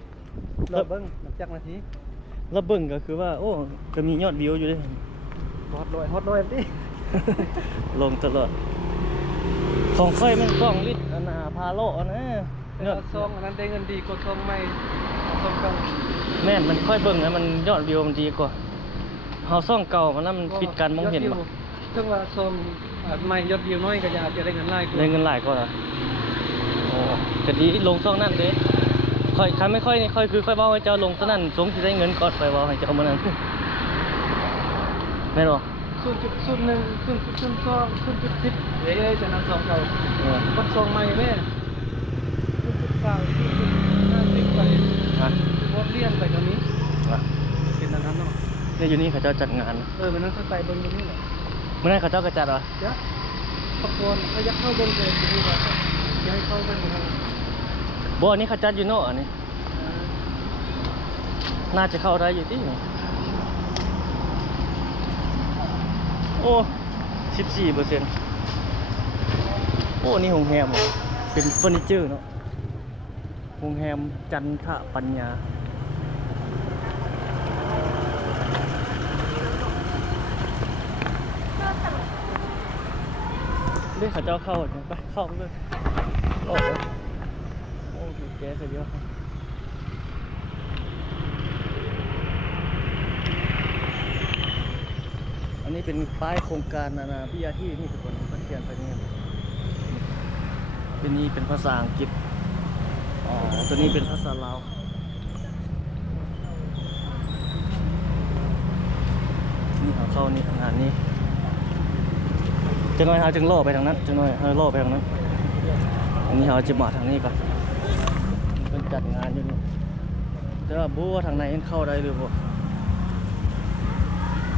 รอเบิ่งหลังจากนาที แล้วเบิ่งก็คือว่าโอ้ก็มียอดวิวอยู่เด้ ฮอตลอยดิ ลงตลอดของค่อยมันกล้องลิตรอันน่ะพาโลอันนะยอด ซองอันนั้นได้เงินดีกว่าซองใหม่ซองเก่า แม่นมันค่อยเบิ่งนะมันยอดวิวมันดีกว่าเฮาซ่องเก่ามันนั้นมันปิดการมองเห็นบ่ ถึงว่าซองใหม่ยอดวิวน้อยก็อยากจะได้เงินหลาย ได้เงินหลายกว่าเหรอโอ้ก็ดีลงซ่องนั่นเด้ค่อยคันไม่ค่อยนี่ค่อยคือค่อยเว้าให้เจ้าลงซ่องนั้นสงสิได้เงินก่อนค่อยเว้าให้เจ้ามื้อนั้น แม่นบ่ 0.01 0.02 0.10เอ้ยจะนำซองเก่า วัดซองใหม่แม่0.9 0.50ไป อ่ะ วอดเลียนไปตรงนี้ อ่ะ เป็นอันนั้นเนาะ เนี่ยอยู่นี่เขาเจ้าจัดงานนะ มันนั้นเข้าไปเบิ่งตรงนี้แหละ มื้อนั้นเขาเจ้าก็จัดเหรอ เดี๋ยวขบวนระยะเข้าเบิ่งเลยจะมีว่าจะให้เข้าเบิ่งนะ บ่อันนี้เขาจัดอยู่เนาะอันนี้น่าจะเข้าได้อยู่ติโอ้ 14% โอ้ นี่โรงแรมเหรอเป็นเฟอร์นิเจอร์เนาะโรงแรมจันทปัญญาเรียกเขาเจ้าเข้าเนี่ยไปเข้าไปเลยโอ้โหโอ้โหแก๊สเยอะอันนี้เป็นป้ายโครงการนานาพิยาที่นี่ทุกคนเขาเขียนไปนี่เป็นนี้เป็นภาษาอังกฤษอ๋อตัวนี้เป็นภาษาลาวนี่เขาเข้านี่งานนี้จังหน่อยเขาจึงล่อไปทางนั้นจังหน่อยเขาล่อไปทางนั้นอันนี้เขาจะมาทางนี้ก่อนเป็นจัดงานอยู่นี่แต่ว่าบู๊ว่าทางไหนเข้าได้หรือเปล่า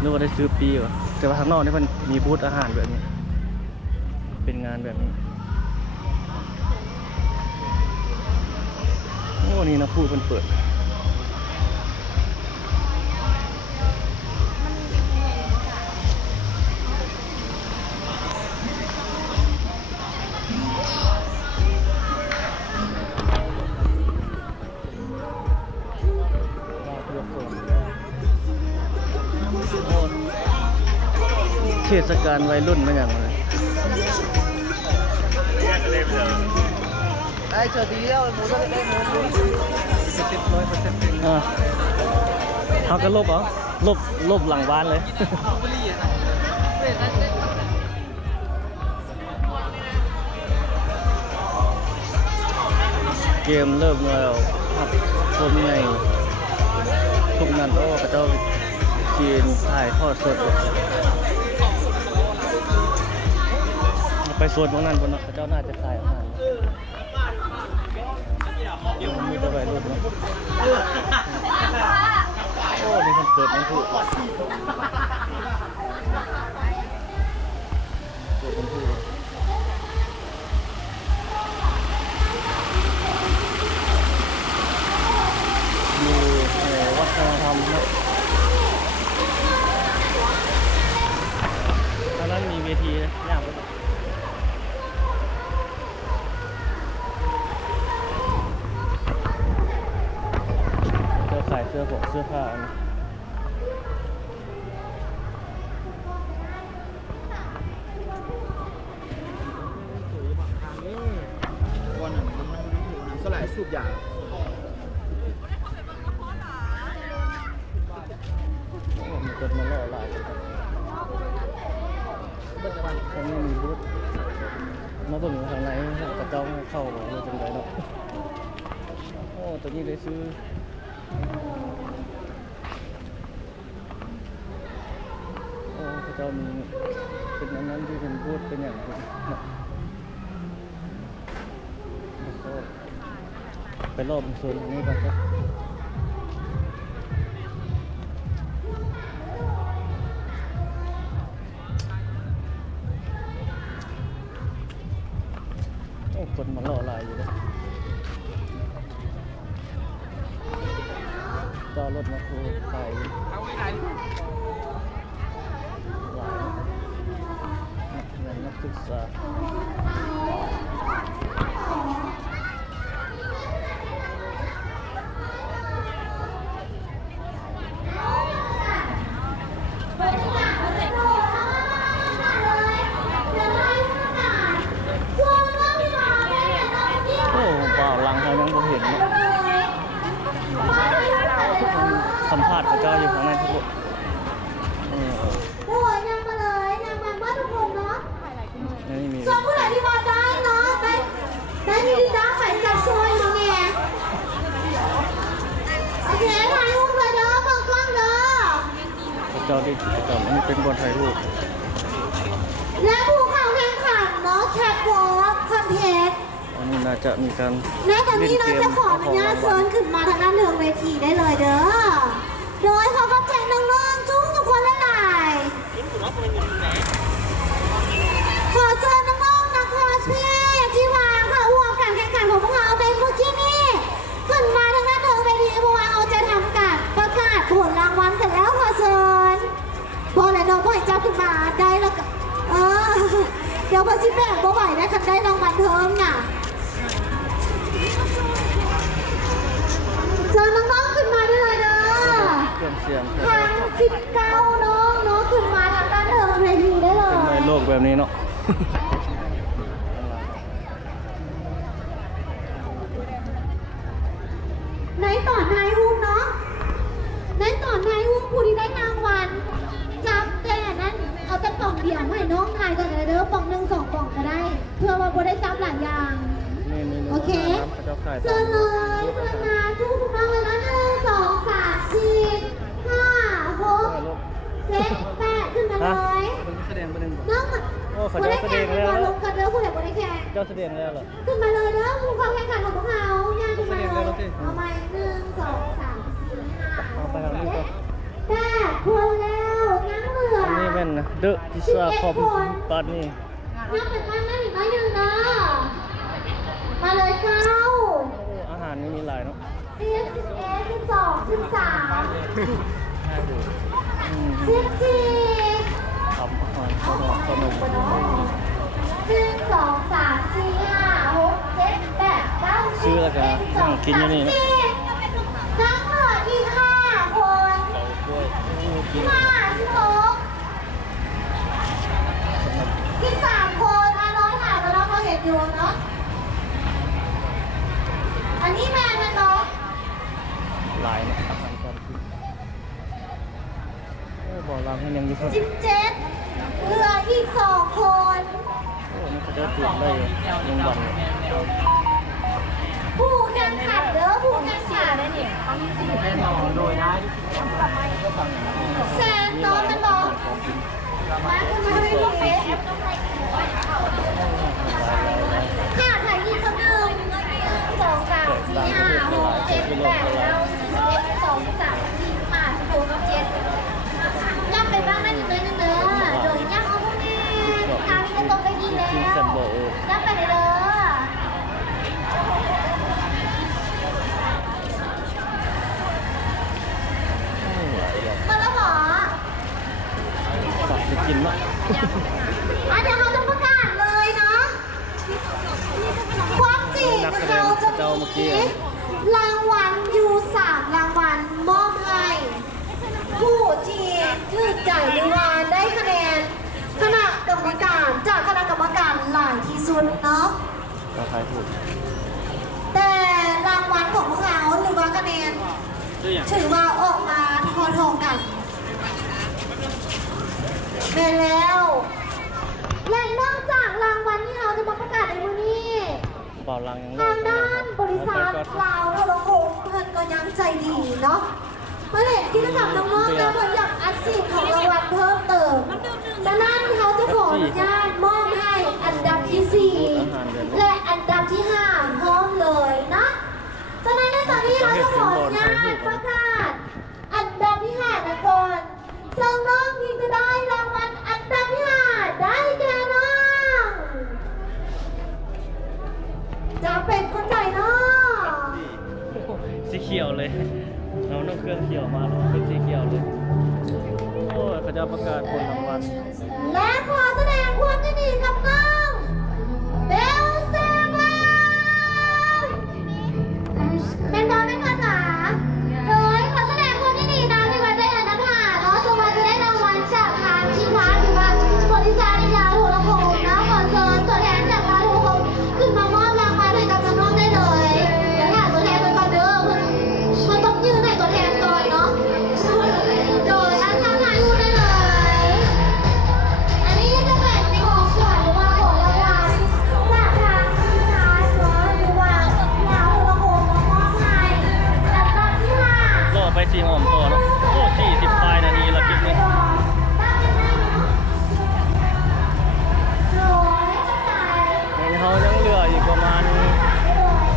นึกว่าได้ซื้อปีวะแต่ว่าทางนอกนี่มันมีบูธอาหารแบบนี้เป็นงานแบบนี้โอ้นี่นะผู้เพิ่นเปิดเทศกาลวัยรุ่นมาอย่างไร ได้เจอดีแล้วหมูก็ได้หมู100% เขาก็ลบเหรอลบหลังบ้านเลย เกมเริ่มแล้วครับคนไงทุกนั้นโอ้กระเจ้ากินถ่ายทอดสดไปสวนตรงนั้นคนกระเจ้าน่าจะขายอาหารมีแต่วัยรุ่นเนาะโอ้นี่มันเปิดมันถูกเปิดมันถูกอยู่วัฒนธรรมนะตอนนั้นมีเวทีนะยากไป สื้อผงเสื้อผ้าอันนี้ วันนั้นมันสลายสูบยา โอ้มีคนมาล่อหลายคนนี้มีบูธมาเบิ่งทางไหนกระเจ้าให้เข้าบ่รู้จังไดเนาะโอ้ตัวนี้เลยซื้อโอ้กระเจ้ามีเป็นอันนั้นที่เป็นบูธเป็นอย่างนี้เนาะไปรอบโซนนี้ก่อนครับโอ้คนมาล่อลายอยู่เลยต่อรถมาคูขายหลายนักศึกษาโอ้เปล่าลังเขายังบ่เห็นเนาะสัมภาษณ์เขาเจ้าอยู่ข้างในทุกคน โอ้ยนำมาเลยนำมาเมื่อทุกคนเนาะ นี่มี ส่วนผู้ใดที่มาได้เนาะได้มีดีจ้าแฝงจากซอยน้องแง่โอเคถ่ายรูปเลยเด้อกล้องเด้อ เขาเจ้าได้กิจกรรมอันนี้เป็นบอลไทยรูป และผู้เข้าแข่งขันเนาะแคทวอล์กคอนเทสต์ อันนี้น่าจะมีการ ในตอนนี้เราจะขออนุญาตเชิญขึ้นมาทางด้านเทิงเวทีได้เลยเด้อโดยเขาก็แจ้งน้องๆทุกคนหลายๆขอเชิญน้องๆนักคอสเพลย์ที่วางค่ะห่วงการแข่งขันของพวกเราเป็นผู้ที่นี่ขึ้นมาทางด้านเทิงเวทีเพราะว่าเราจะทำการประกาศผลรางวัลกันแล้วขอเชิญพอแล้วน้องพ่อเจ้าขึ้นมาได้แล้วก็เดี๋ยวพอชิแบกบ่ไหวนะคันได้รางวัลเทิงน่ะเชิญน้องๆขึ้นมาได้เลยเด้อ เครื่องเสียง ทาง19น้องขึ้นมาทางด้านเทิงเวทีได้เล เป็น ย ในโลกแบบนี้เนาะ ในต่อนายอุ้มเนาะในต่อนายอุ้มผู้ที่ได้รางวัลจับแต่นั้นเอาแต่กล่องเดียวให้น้องทายก่อนเลยเด้อป่องหนึ่งสองกล่องก็ได้ เพื่อว่าบ่ได้จับหลายอย่าง นี่ โอเค เขาเจ้าขาย เชิญเลยเชิญงานทุกน้องเลยนะ1 2 3 4 5 6 7 8ขึ้นมาเลย มันแสดงประเด็นบอก น้อง โอ้เขาเจ้าแสดงแล้ว ลงกันเด้อผู้ใดบ่ได้แข่ง เจ้าแสดงแล้วเหรอ ขึ้นมาเลยเด้อผู้เข้าแข่งขันของพวกเราย่างขึ้นมาเลยเอาใหม่1 2 3 4 เอาไปทางนี้ก่อน 5 8คนแล้วยังเหลือ อันนี้เป็นเดอะพิซซ่าคอมปาร์ตี้ นับเป็นบ้านนั่นอีกน้อยหนึ่งนะมาเลยเก้า อาหารนี่มีหลายเนาะ 11 12 13 น่าดู14ทำอาหารขนม 1 2 3 4 5 6 7 8 9 ซื้อแล้วก็นั่งกินอยู่นี่นะ นักเหลืออีก5 คน กล้วยกิน 16อีก3 คนน้องถ่ายมาแล้วเขาเห็นอยู่เนาะอันนี้แมนนะน้อง หลายนะอาหารการกินโอ้บอกเราให้ยังมีคน 17เหลืออีก2 คน โอ้นี่เขาจะตื่นได้ยังวัน ผู้แข่งขันเด้อผู้แข่งขันแซนน้องมันบอกมาคุณมาดูลูกเฟสค่ะถ่ายอีกคนหนึ่ง2 3 4 5 6 7 8 9 10 2 3 4 5 6 7ย่ำไปบ้างได้อีกเลยนึงเด้อโดยย่ำเอาพวกนี้ทางจะตรงไปกินแล้ว กินแซมโบ ย่ำไปเลยเด้อ มาแล้วเหรอ ฝากไปกินเนาะ เดี๋ยวเราจะประกาศเลยเนาะ ความจริงเราจะมีรางวัลอยู่3 รางวัล มอบให้ผู้ที่ชื่อใจหรือว่าได้คะแนนคณะกรรมการจากคณะกรรมการหลายที่สุดเนาะ ก็ใครพูด แต่รางวัลของพวกเราหรือว่าคะแนนถือว่าออกมาทอๆกันไปแล้ว และนอกจากรางวัลที่เราจะมาประกาศในวันนี้ เปล่าลังยัง ทางด้านบริษัทลาวโทรโคงเพื่อนก็ยังใจดีเนาะเพื่อเห็นกิจกรรมน้องๆนะเพื่อนอยากอัดฉีดของรางวัลเพิ่มเติมฉะนั้นเขาจะขออนุญาตมอบให้อันดับที่ 4 และอันดับที่ 5 พร้อมเลยนะฉะนั้นในตอนนี้เราจะขออนุญาตประกาศอันดับที่ 5 นะก่อนซึ่งน้องที่จะได้รางวัลอันดับที่ 5 ได้แก่น้องจะเป็นคนใดเนาะ สีเขียวเลยเราต้องเครื่องเขียวมาแล้วเป็นสีเขียวเลยโอ้ยเขาจะประกาศผลรางวัล และขอแสดงความยินดีกับน้องเบลเซเว่นเป็นน้องเป็นคนหนาโดยขอแสดงความยินดีนะที่วันได้อันดับ5เนาะสวัสดีได้รางวัลจากทางชิพาหรือว่าบริษัทยาโทรโคงนะขอเชิญตัวแทนจากยาโทรโคงขึ้นมามอบรางวัลให้กับน้องๆได้เลยเดี๋ยวถามตัวแทนไปก่อนเด้อมันต้องยืนให้ตัวแทนก่อนเนาะโดยอันทำงานพูดได้เลย อันนี้จะเป็นของขวัญหรือว่าของรางวัลจากทางที่ร้านหรือว่าดาวโทรโคงมอบให้อันดับที่ 5 รอไปสีหอมตัวแล้วโอ้40 ปลายนาทีละคลิปนี้ ในเขายังเหลืออีกประมาณ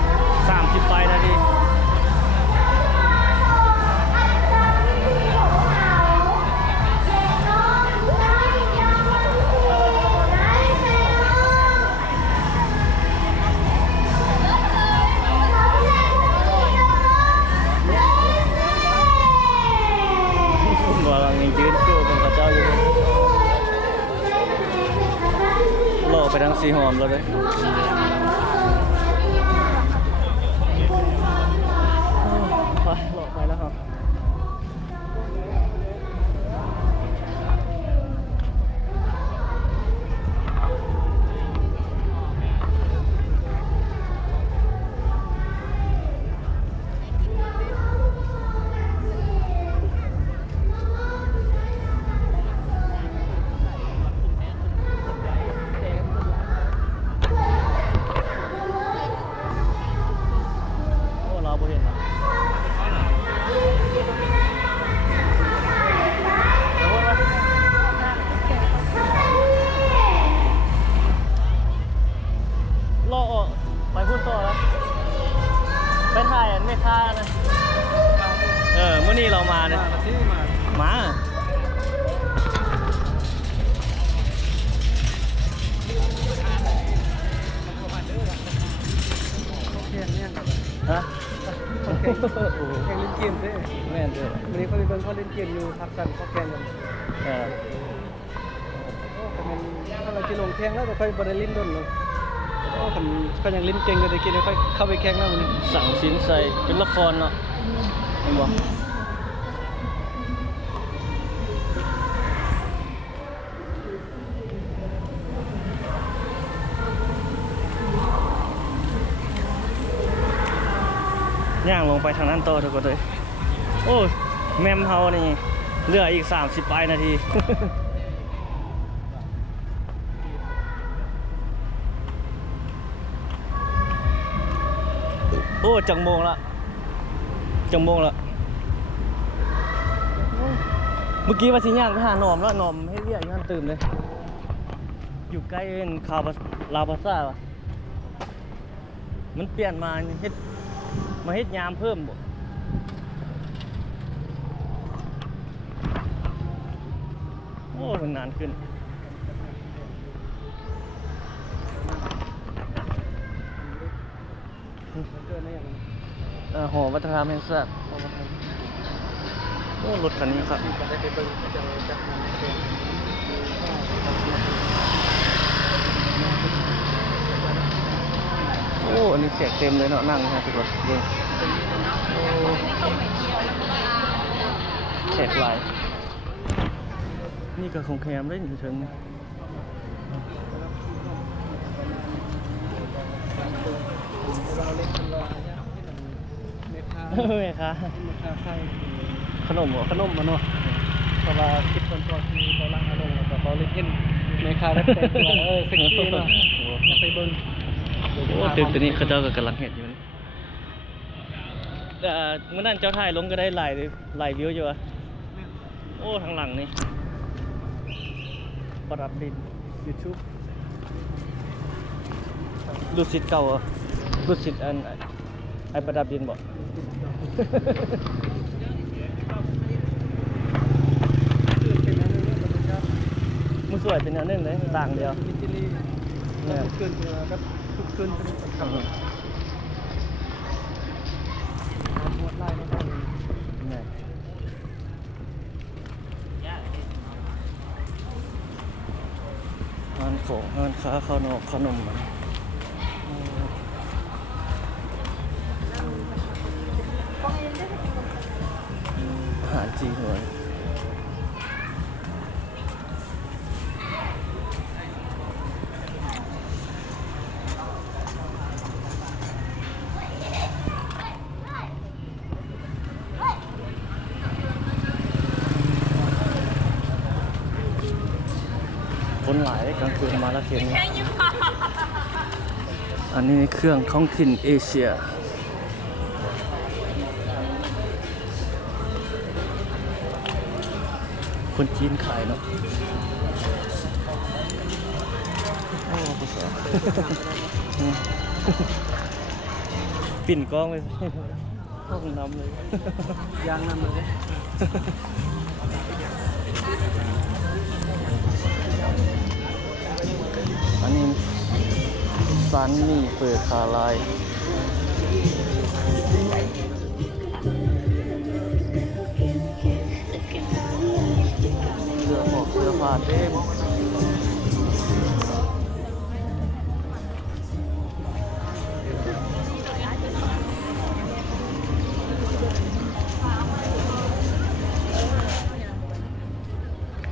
30 ปลายนาทีกำลังยืนโจ้เป็นพระเจ้าอยู่โลไปทั้งสีหอมแล้วเลยไปโลไปแล้วครับเราบ่เห็นนะรอออกไปพูดต่อแล้วไปถ่ายอันไม่ค่านะเมื่อนี้เรามาเนี่ยมา แข่งเนี่ยครับ ฮะ แข่งเล่นเกมด้วย แม่นเด้อ วันนี้เขามีคนเขาเล่นเกมอยู่พักกันเขาแข่งกัน เออ แต่มันถ้าเราจะลงแข่งแล้วก็ค่อยบริลินดนเลยโอ้ผมก็ยังเล่นเก่งเลยตะกี้เดี๋ยวค่อยเข้าไปแข่งแล้ววันนี้ สั่งสินใส่เป็นละครเนาะเห็นบ่ย่างลงไปทางนั้นต่อทุกคนเลยโอ้แมมเฮานี่เหลืออีก30 ปลายนาที โอ้จังโมงละเมื่อกี้ว่าสิย่างไปหาหนอมแล้วหนอมให้เรียกงานตื่มเลยอยู่ใกล้คาวลาวพาซ่าวะมันเปลี่ยนมาเฮ็ดยามเพิ่มบ่โอ้มันนานขึ้นหอวัฒนธรรมแห่งชาติโอ้รถคันนี้ครับโอ้ อันนี้แขกเต็มเลยเนาะนั่งนะทุกคนดูโอ้แขกหลายนี่ก็คงแคมได้อยู่เชิงนี่ เราเล่นกันว่าเมฆา เฮ้ยค่ะ เมฆาไข่ ขนมเหรอ ขนมมาเนาะเพราะว่าคิดคนตัวคือเขาลังอารมณ์แต่เขาเล่นเห็นเมฆาได้แต่ตัวเซ็กซี่เนาะอยากไปเบิ่ง โอ้ตึกตัวนี้เขาเจ้าก็กำลังเห็นอยู่นี่เมื่อนั้นเจ้าถ่ายลงก็ได้หลายวิวอยู่อะโอ้ทางหลังนี่ประดับดิน YouTube รูดซิดเก่าเหรอรูดซิดอันไอประดับดินบอก มือสวยเป็นอันนึงเลยต่างเดียว อิตาลีแล้วขึ้นแบบทุกขึ้นเป็นคำหมดไล่ไม่ได้ เนี่ยงานของงานค้าขนมมันอาหารจีนเลยคนหลายกลางคืนมาแล้วเขียนอันนี้เครื่องท้องถิ่นเอเชียคนจีนขายเนาะโอ้ภาษา ปิ่นกล้องเลยห้องน้ำเลย ยางนำเลย อันนี้ซันนี่เปิดคาลายเสื้อหมวกเสื้อผ้าเต็ม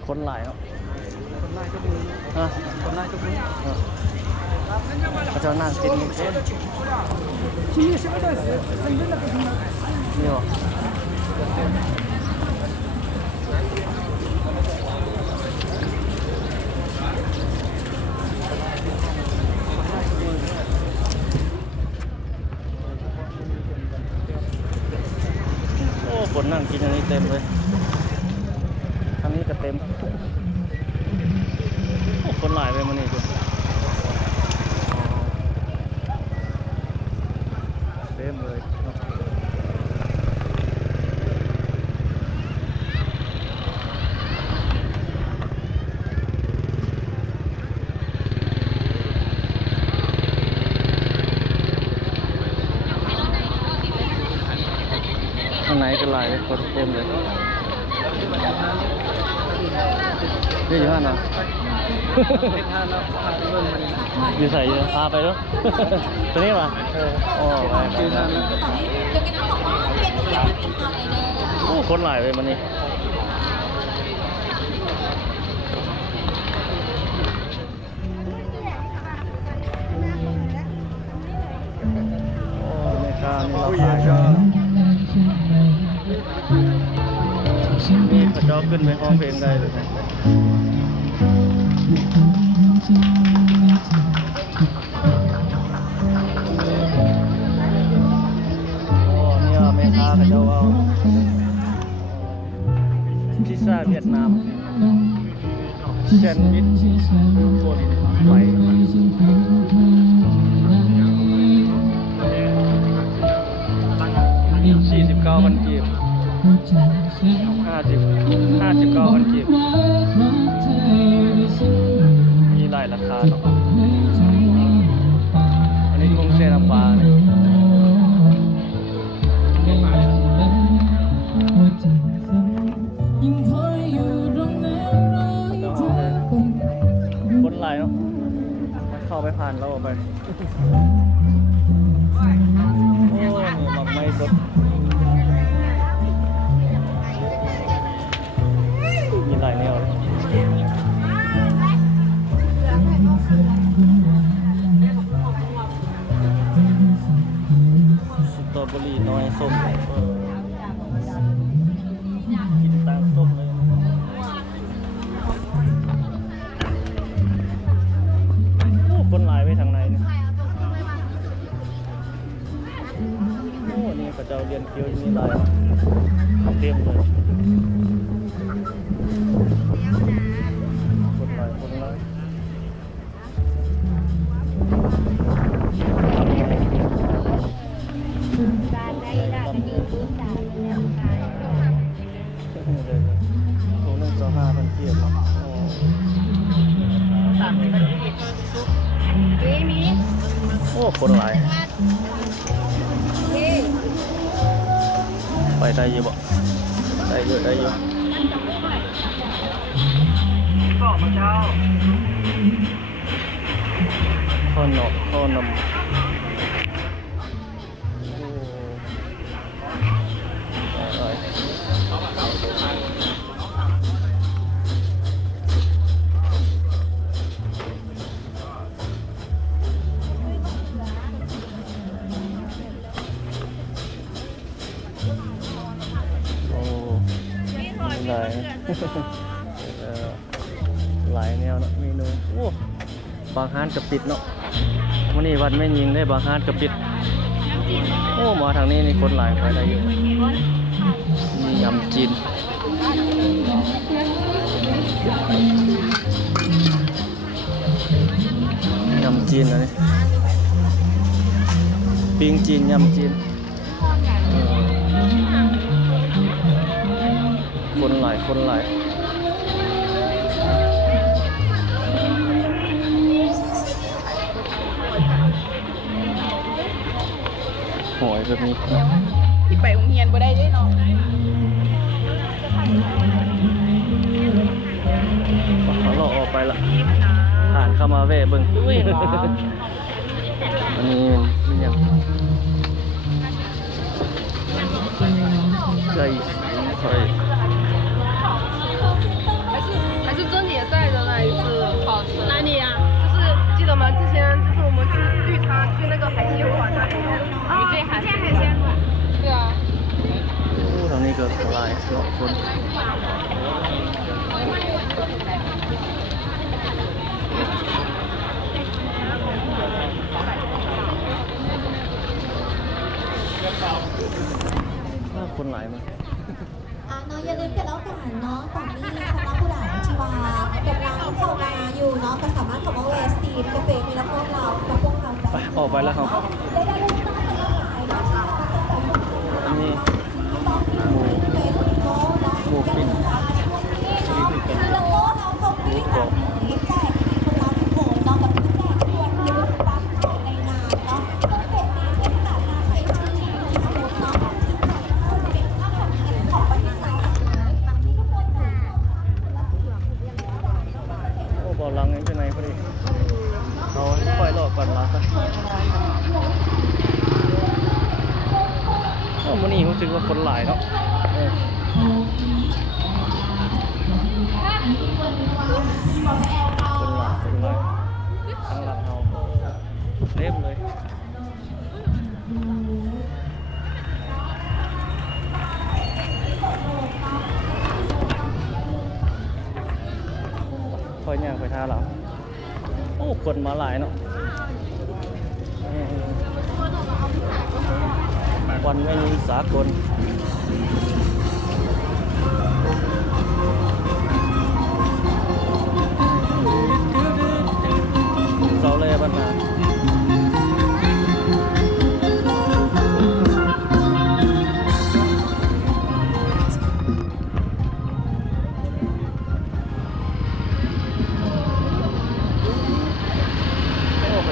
คนหลายเนาะ คนไล่ก็มี ฮะ คนไล่ก็มี เขาจะนั่งกินนี่เองนี่หรอโอ้คนนั่งกินอันนี้เต็มเลยอันนี้ก็เต็มโอ้คนหลายไปมานี่ดูเต็มเลยข้างในก็หลายเลยคนเต็มเลยนี่อยู่ห้านะ เป็นทานแล้วพาไปเบิ่งมัน อยู่ใส่พาไปด้วย ตัวนี้ป่ะอ๋อไป คือทานแล้ว โอ้คนหลายเลยมันนี่โอ้ไม่กล้านี่เราขายนี่เขาจะขึ้นไปห้องเพลงได้เลยแม่ค้าเขาจะเอาพิซซ่าเวียดนามแซนด์วิชบดไหล49,000 กีบ59,000 กีบมีหลายราคาเนาะอันนี้กุ้งเส้นน้ำปลาเนี่ยคนหลายเนาะเข้าไปผ่านเราออกไป อรี่น้อยส้มกินตามส้มเลยโอ้คนหลายไปทางไหนเนี่ยโอ้นี่ก็จะเรียนคิวมีหลายเต็มเลยคนหลายคนหลาย3,500 เทียบเนาะโอ้คนหลายไปได้อยู่บ่ได้อยู่บอกมาเจ้า ข้อนมโอ้อร่อยหลาย หลายแนวเนาะเมนูโอ้บางร้านก็ปิดเนาะวันนี้วันแม่ยิงได้บางร้านก็ปิดโอ้มาทางนี้นี่คนหลายไปได้อยู่มียำจีนนะนี่ปิ้งจีนยำจีนคนหลายหอยแบบนี้ที่ไปโรงเรียนบ่ได้เด้เนาะเขาหลอกออกไปละผ่านเข้ามาแวะเบิ่งอันนี้มันยังไก่ไข่ 还是珍姐在的那一次好吃。哪里啊？就是记得吗？之前就是我们去绿茶去那个海鲜馆那里，你对海鲜馆。对啊。โอ้ทางนี้ก็หลายเนาะคนคนหลายมั้ยน้องอย่าลืมกันแล้วกันเนาะตอนนี้สำหรับผู้ใดที่ว่ากำลังเข้ามาอยู่เนาะก็สามารถเข้ามาแวะซีนกาแฟมีแล้วพวกเราไปออกไปแล้วครับอันนี้หมูปิ้งนี่คือเป็นหมูกรอบลังยังอยู่ไหนพอดีเอาปล่อยรอบก่อนละครับวันนี้รู้สึกว่าคนหลายเนาะคนหลายข้างหลังเราเต็มเลยคอยย่างไปท่าเราโอ้คนมาหลายเนาะวันไม่มีสากลเสาเล่บ้านนา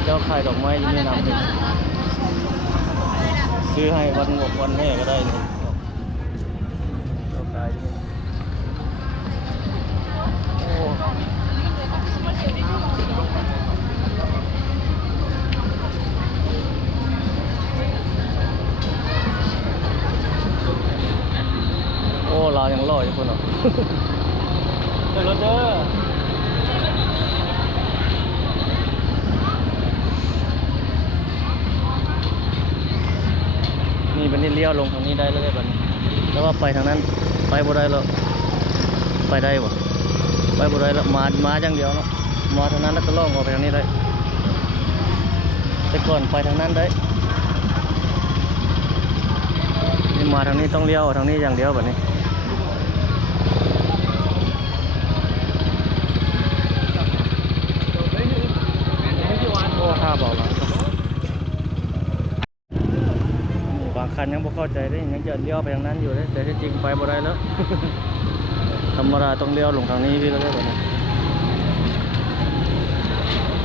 เจ้าขายดอกไม้ยังไม่นำซื้อให้วันแม่ก็ได้เลยเจ้าขายโอ้เรายังรออยู่คนเหรอเดี๋ยวรถเด้อนี่ นี่บัดนี้เลี้ยวลงทางนี้ได้แล้วบัดนี้แต่ว่าไปทางนั้นไปบ่ได้แล้วไปได้บ่ไปบ่ได้แล้วมาอย่างเดียวเนาะมาทางนั้นแล้วก็ล่องออกไปทางนี้ได้แต่ก่อนไปทางนั้นได้นี่มาทางนี้ต้องเลี้ยวทางนี้อย่างเดียวบัดนี้โอ้ท่าเบาหลังบางคันยังบ่เข้าใจได้ยังจะเลี้ยวไปทางนั้นอยู่แต่ที่จริงไปบ่ได้แล้ว ธรรมดาต้องเลี้ยวลงทางนี้พี่แล้วได้บ่เนี่ย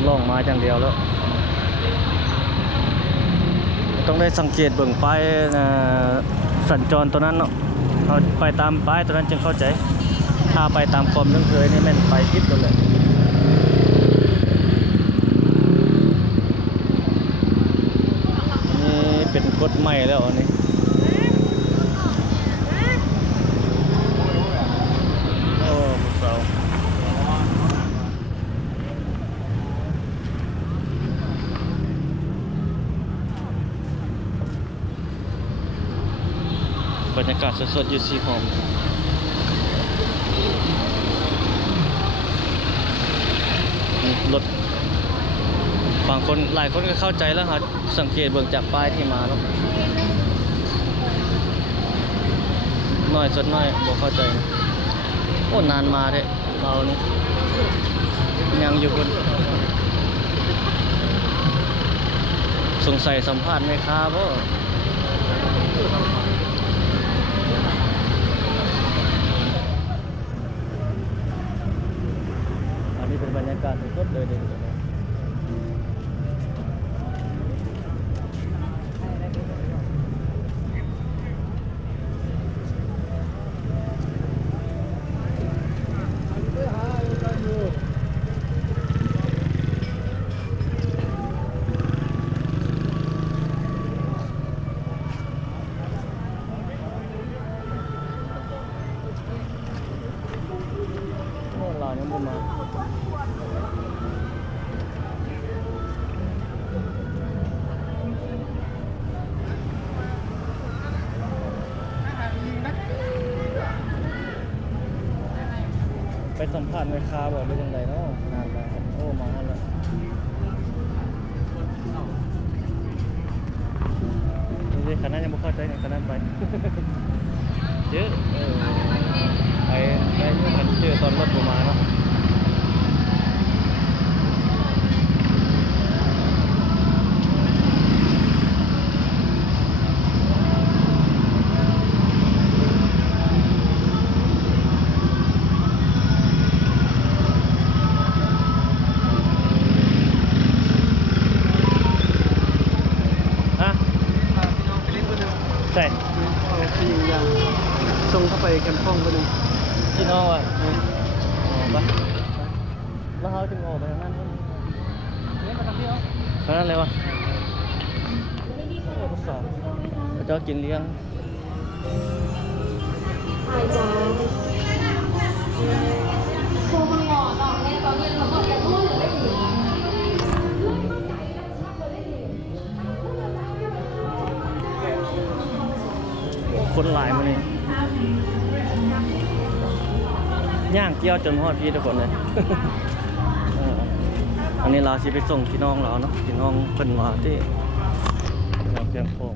ล่องมาอย่างเดียวแล้วต้องได้สังเกตเบิ่งป้ายสัญจรตัวนั้นเนาะเขาไปตามป้ายตัวนั้นจึงเข้าใจถ้าไปตามความนึกเคยนี่แม่นไปผิดหมดเลยนี่เป็นกฎใหม่แล้วอันนี้โอ้เสาบรรยากาศสดๆอยู่สีหอมรถบางคนหลายคนก็เข้าใจแล้วครับสังเกตเบิ่งจากป้ายที่มาแล้วน้อยสดน้อยบอกเข้าใจนะโอ้นานมาเด้เรานี่ยังอยู่คนสงสัยสัมภาษณ์ไหมครับพ่ออันนี้เป็นบรรยากาศสดเลยเด็กเราเนี่ยมันมาไปสัมภาษณ์แม่ค้าบอกเป็นยังไงเนาะนานแล้วโอ้มาแล้วนี่ขนาดยังไม่เข้าใจเนี่ยขนาดไป เยอะไปได้เมื่อกันเจอตอนรถผมมาเนาะฮะ พี่น้องไปเล่นคนหนึ่ง ใช่ เอาผู้หญิงอย่างส่งเข้าไปแคมป์ห้องคนหนึ่ง พี่น้องว่ะอ๋อปะแล้วเขาจึงออกไปทางนั้นนี่มาทางที่ทางนั้นเลยวะโอ้ทดสอบพระเจ้ากินเลี้ยงคนหลายมานี่ย่างเกี้ยวจนฮอดพี่ทุกคนเลย อันนี้เราสิไปส่งพี่น้องเราเนาะพี่น้องเพิ่นมาที่เราเตรียมโพง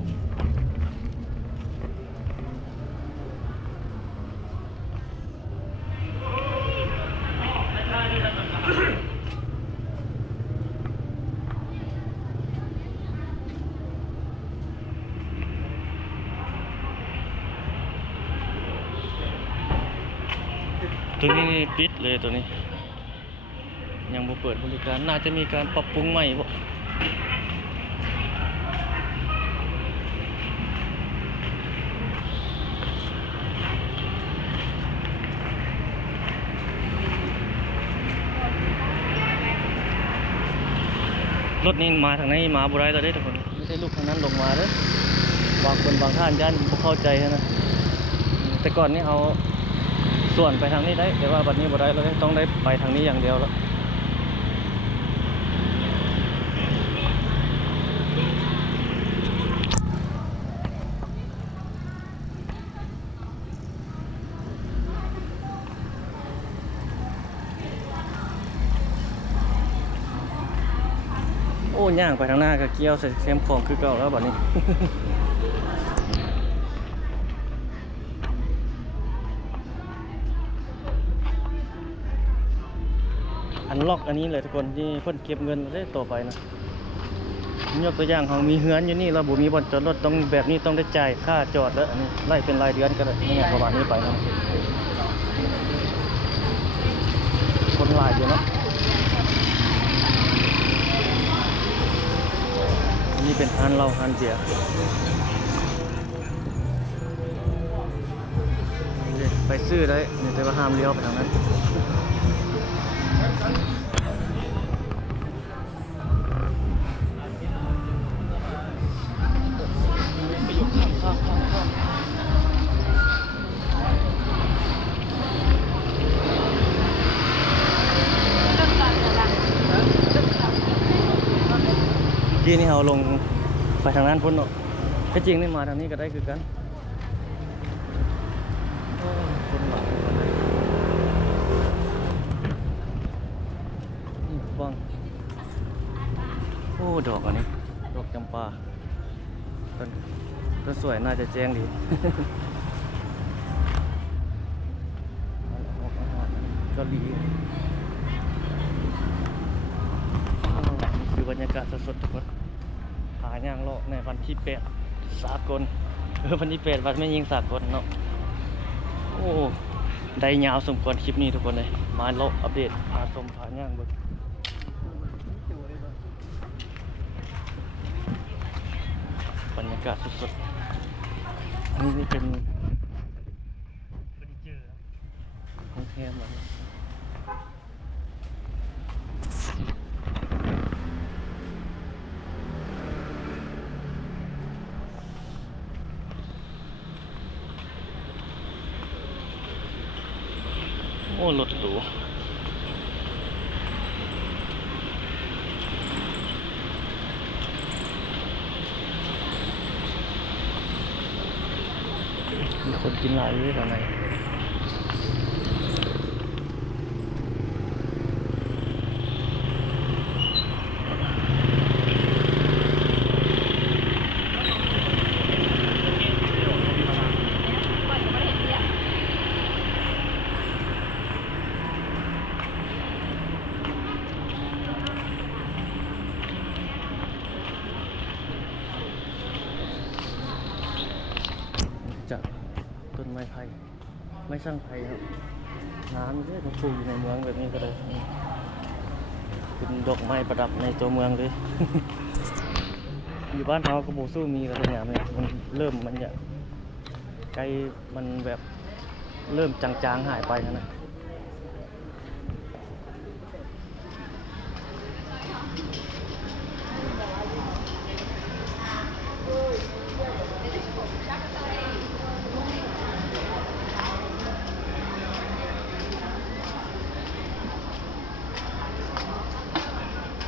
ตัวนี้นี่ปิดเลยตัวนี้ยังบ่เปิดบริการน่าจะมีการปรับปรุงใหม่บ่รถนี้มาทางไหนมาบ่ได้แล้วเด้ทุกคนไม่ใช่ลูกทางนั้นลงมาเด้อบางคนบางท่านย่านบ่เข้าใจนะแต่ก่อนนี่เอาส่วนไปทางนี้ได้แต่ว่าบัดนี้บ่ได้แล้วต้องได้ไปทางนี้อย่างเดียวแล้ว ย่างไปทางหน้าก็เกี่ยวใส่เข็มของคือเก่าแล้วบัดนี้ อันล็อกอันนี้เลยทุกคนที่เพิ่นเก็บเงินได้ต่อไปนะยกตัวอย่างของมีเฮือนอยู่นี่เราบ่มีบ่อนจอดรถต้องแบบนี้ต้องได้จ่ายค่าจอดแล้วอันนี้ไล่เป็นรายเดือนก็ได้นี่ประมาณนี้ไปนะคนหลายอยู่เนาะอันนี้เป็นร้านเหล้าร้านเบียร์ไปซื้อได้นี่แต่ว่าห้ามเลี้ยวไปทางนั้นที่นี่เราลงไปทางนั้นพ้นเนาะก็จริงนี่มาทางนี้ก็ได้คือกันคนหลายนี่ฟังโอ้ดอกอันนี้ดอกจำปาต้นสวยน่าจะแจ้งดี เกาหลีคือบรรยากาศสดๆทุกคนหาย่างโลกในวันที่8สากลวันที่8วันไม่ยิงสากลเนาะโอ้ได้ยาวสมควรคลิปนี้ทุกคนเลยมาโลกอัปเดตมาชมหาย่างเบิ่งบรรยากาศสดๆนี่เป็นเฟอร์นิเจอร์ของแฮมอะไรโอ้รถหรูมีคนกินหลายอยู่ตอนไหนจากต้นไม้ไผ่ไม่สร้างไผ่ครับน้ำเนี่ยก็ปลูกอยู่ในเมืองแบบนี้ก็ได้เป็นดอกไม้ประดับในตัวเมืองเลย อยู่บ้านเราก็โบสู้มีกันอย่างนี้มันเริ่มมันจะใกล้มันแบบเริ่มจางๆหายไปนะ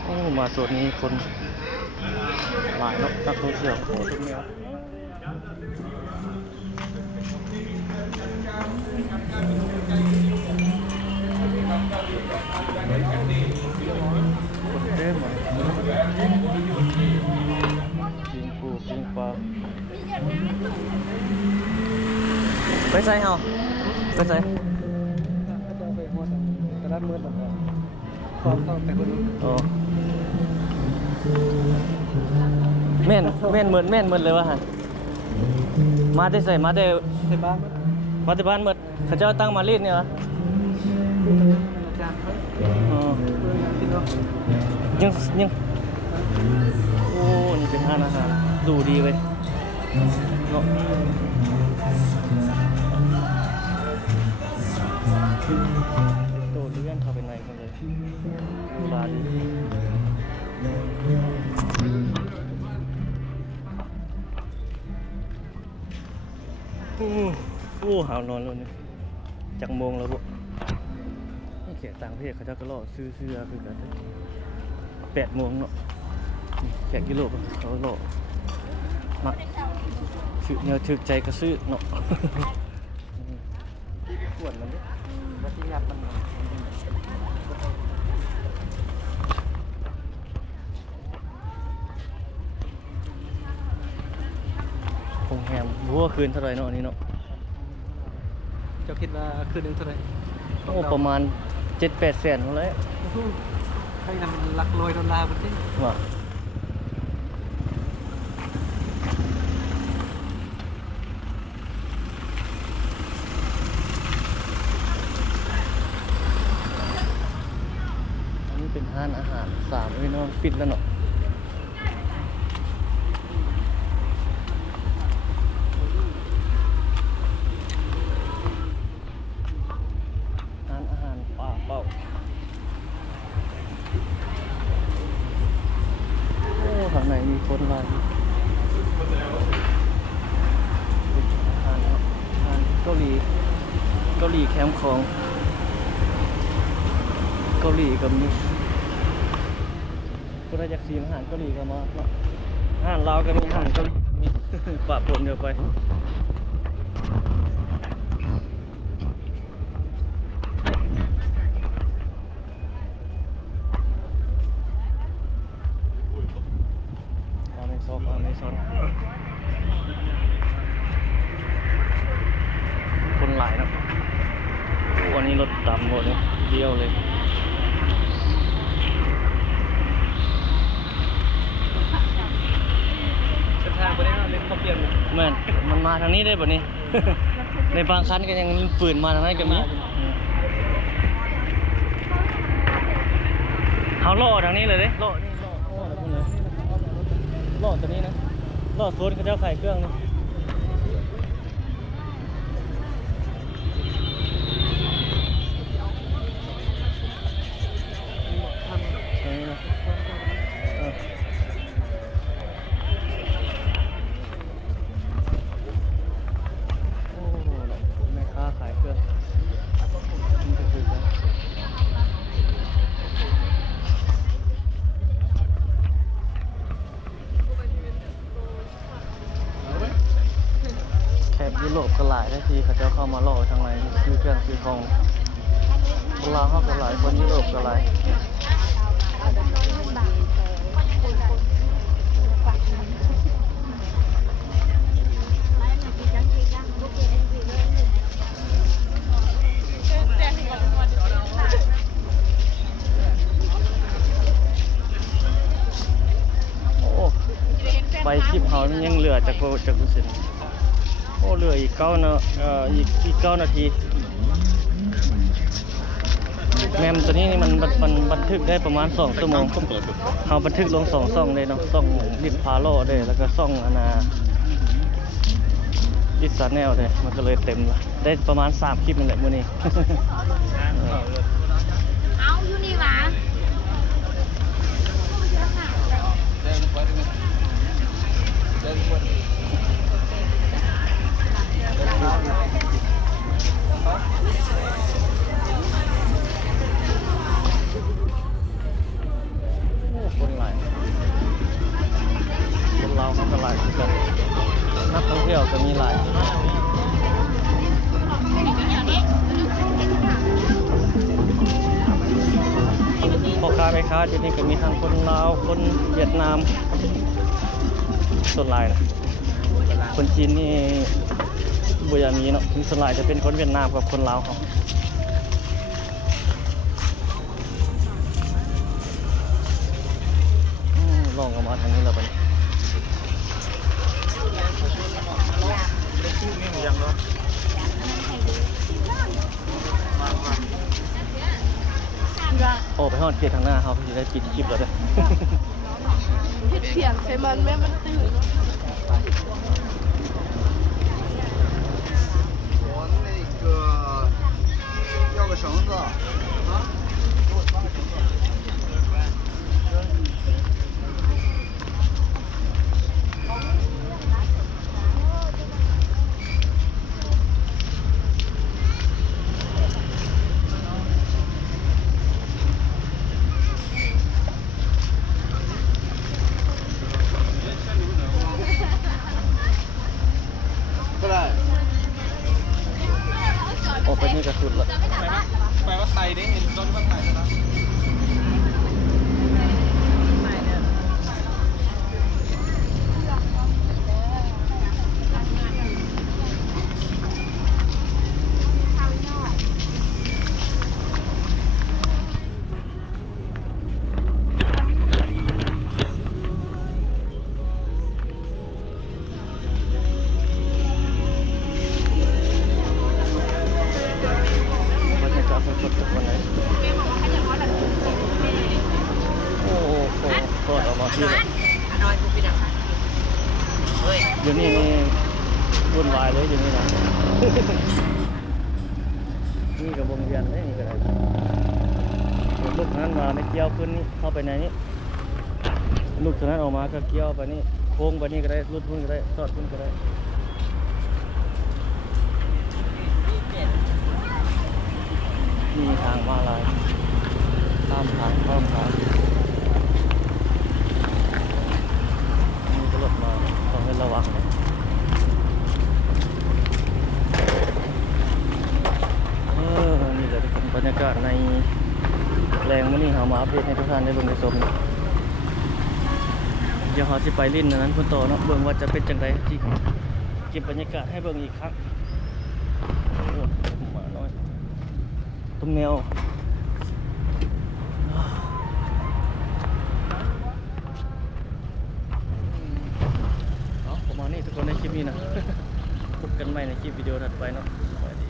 โอ้มาส่วนนี้คนหลายนักท่องเที่ยวโอ้ตรงนี้คนเต็มเลยกินปูกินปลาไปใส่เหรอไปใส่ตลาดมืดแบบความเข้าไปคนอ๋อแม่นเหมือนเลยว่ะฮะมาได้ใส่มาได้ ในบ้าน มาที่บ้านหมดเขาเจ้าตั้งมารีดเนี่ยเหรอ จานเขา อ๋อ กินเนาะ ยังโอ้นี่เป็นห้านอาหารดูดีเว้ยเนาะโตเลื่อนเข้าไปในกันเลยดูร้านโอ้หาวนอนแล้วนี่จักโมงแล้วบุนี่เขียนต่างประเทศเขาจะก็รอซื้อเสื้อคือกัน8 โมงเนาะแขกกิโลเขารอมาถือแนวถือใจก็ซื้อเนาะที่ขวดมันเนี่ยวัตถุยับมัน โรงแรมบัวคืนเท่าไหร่เนาะนี่เนาะ เจ้าคิดว่าคืนหนึงเท่าไหร่ โอ้ประมาณ 7-8 แสนนั่นแหละ ให้นำเป็นหลักร้อยดอลลาร์พุ่นติ ว่าอันนี้เป็นร้านอาหาร3เอ้ยเนาะปิดแล้วเนาะร้านอาหารป่าเป้าโอ้ข้างในมีคนหลายอาหารเนาะอาหารเกาหลีแคมป์ของเกาหลีกับมีก็ได้จากซีมอาหารเกาหลีก็มาเนาะอาหารลาวก็มีอาหารเกาหลีมี ปะปนเดียวไปอเมซอนคนหลายเนาะโอ้วันนี้รถดำหมดเลยเดียวเลย เส้นทางบ่ได้เนาะเลยเขาเปลี่ยน แม่นมันมาทางนี้ได้ป่ะนี่ ในบางคันก็ยังฝืนมาทางนั้นก็มีเขาล่อทางนี้เลยเด้ล่อนี่ล่อแล้วพุ่นเลยล่อตัวนี้นะล่อโซนเขาเจ้าไข่เครื่องนะตรงนี้นะโอ้แม่ค้าขายเครื่องนี่ก็คือกันแถบยุโรปก็หลายได้ทีเขาจะเข้ามาล่อทางในซื้อเครื่องซื้อของคนลาวเขาก็หลายคนยุโรปก็หลาย โอ้ไปคลิปเขามันยังเหลือจากกุศิลป์โอ้เหลืออีก9นาอีก9 นาทีแมมตัวนี้นี่มันบันทึกได้ประมาณ2 ชั่วโมงเขาบันทึกลง2 ช่องเลยเนาะช่องดิบพาโลได้แล้วก็ช่องดิสาแนลเลยมันก็เลยเต็มละได้ประมาณ3 คลิปนั่นแหละมื้อนี้ เอาอยู่นี่หวะ คนหลายคนเราเขาก็หลายเหมือนกันนักท่องเที่ยวก็มีหลายพ่อค้าแม่ค้าที่นี่ก็มีทั้งคนลาวคนเวียดนามส่วนหลายนะคนจีนนี่บุญมีเนาะส่วนหลายจะเป็นคนเวียดนามกับคนลาวเขาลองออกมาทางนี้แล้วไปโอ้ไปทอดเกียร์ทางหน้าเขาจะได้ปิดคลิปแล้วเด้อ เสียงใช่มันแม่มันตื่น 我那个要个绳子啊，给我抓个绳子。过来。 โอ้ไปนี่ก็สุดละ แปลว่าไทยได้เห็นต้นว่าไทยนะ โ อยู่นี่นี่วุ่นวายเลยอยู่นี่นะ นี่กับวงเวียนเลยนี่ก็ได้ลูกนั้นมาในเกี้ยวขึ้นนี่เข้าไปในนี้ลูกจากนั้นออกมาก็เกี้ยวไปนี่โค้งไปนี่ก็ได้ลุดพุ่นก็ได้สอดพุ่นก็ได้มีทางมาลายตามทางนี่ก็รถมาต้องให้ระวังนะนี่เลยเป็นบรรยากาศในแรงมื้อนี้เรามาอัปเดตให้ทุกท่านได้เบิ่งได้ชมนะเดี๋ยวเราสิไปลิ้นนั้นพุ่นต่อเนาะเบิ่งว่าจะเป็นจังไดจิเก็บบรรยากาศให้เบิ่งอีกครั้งโอ้มาน้อยตุ้มแมวประมาณนี้ทุกคนในคลิปนี้นะพบกันใหม่ในคลิปวิดีโอถัดไปเนาะสวัสดี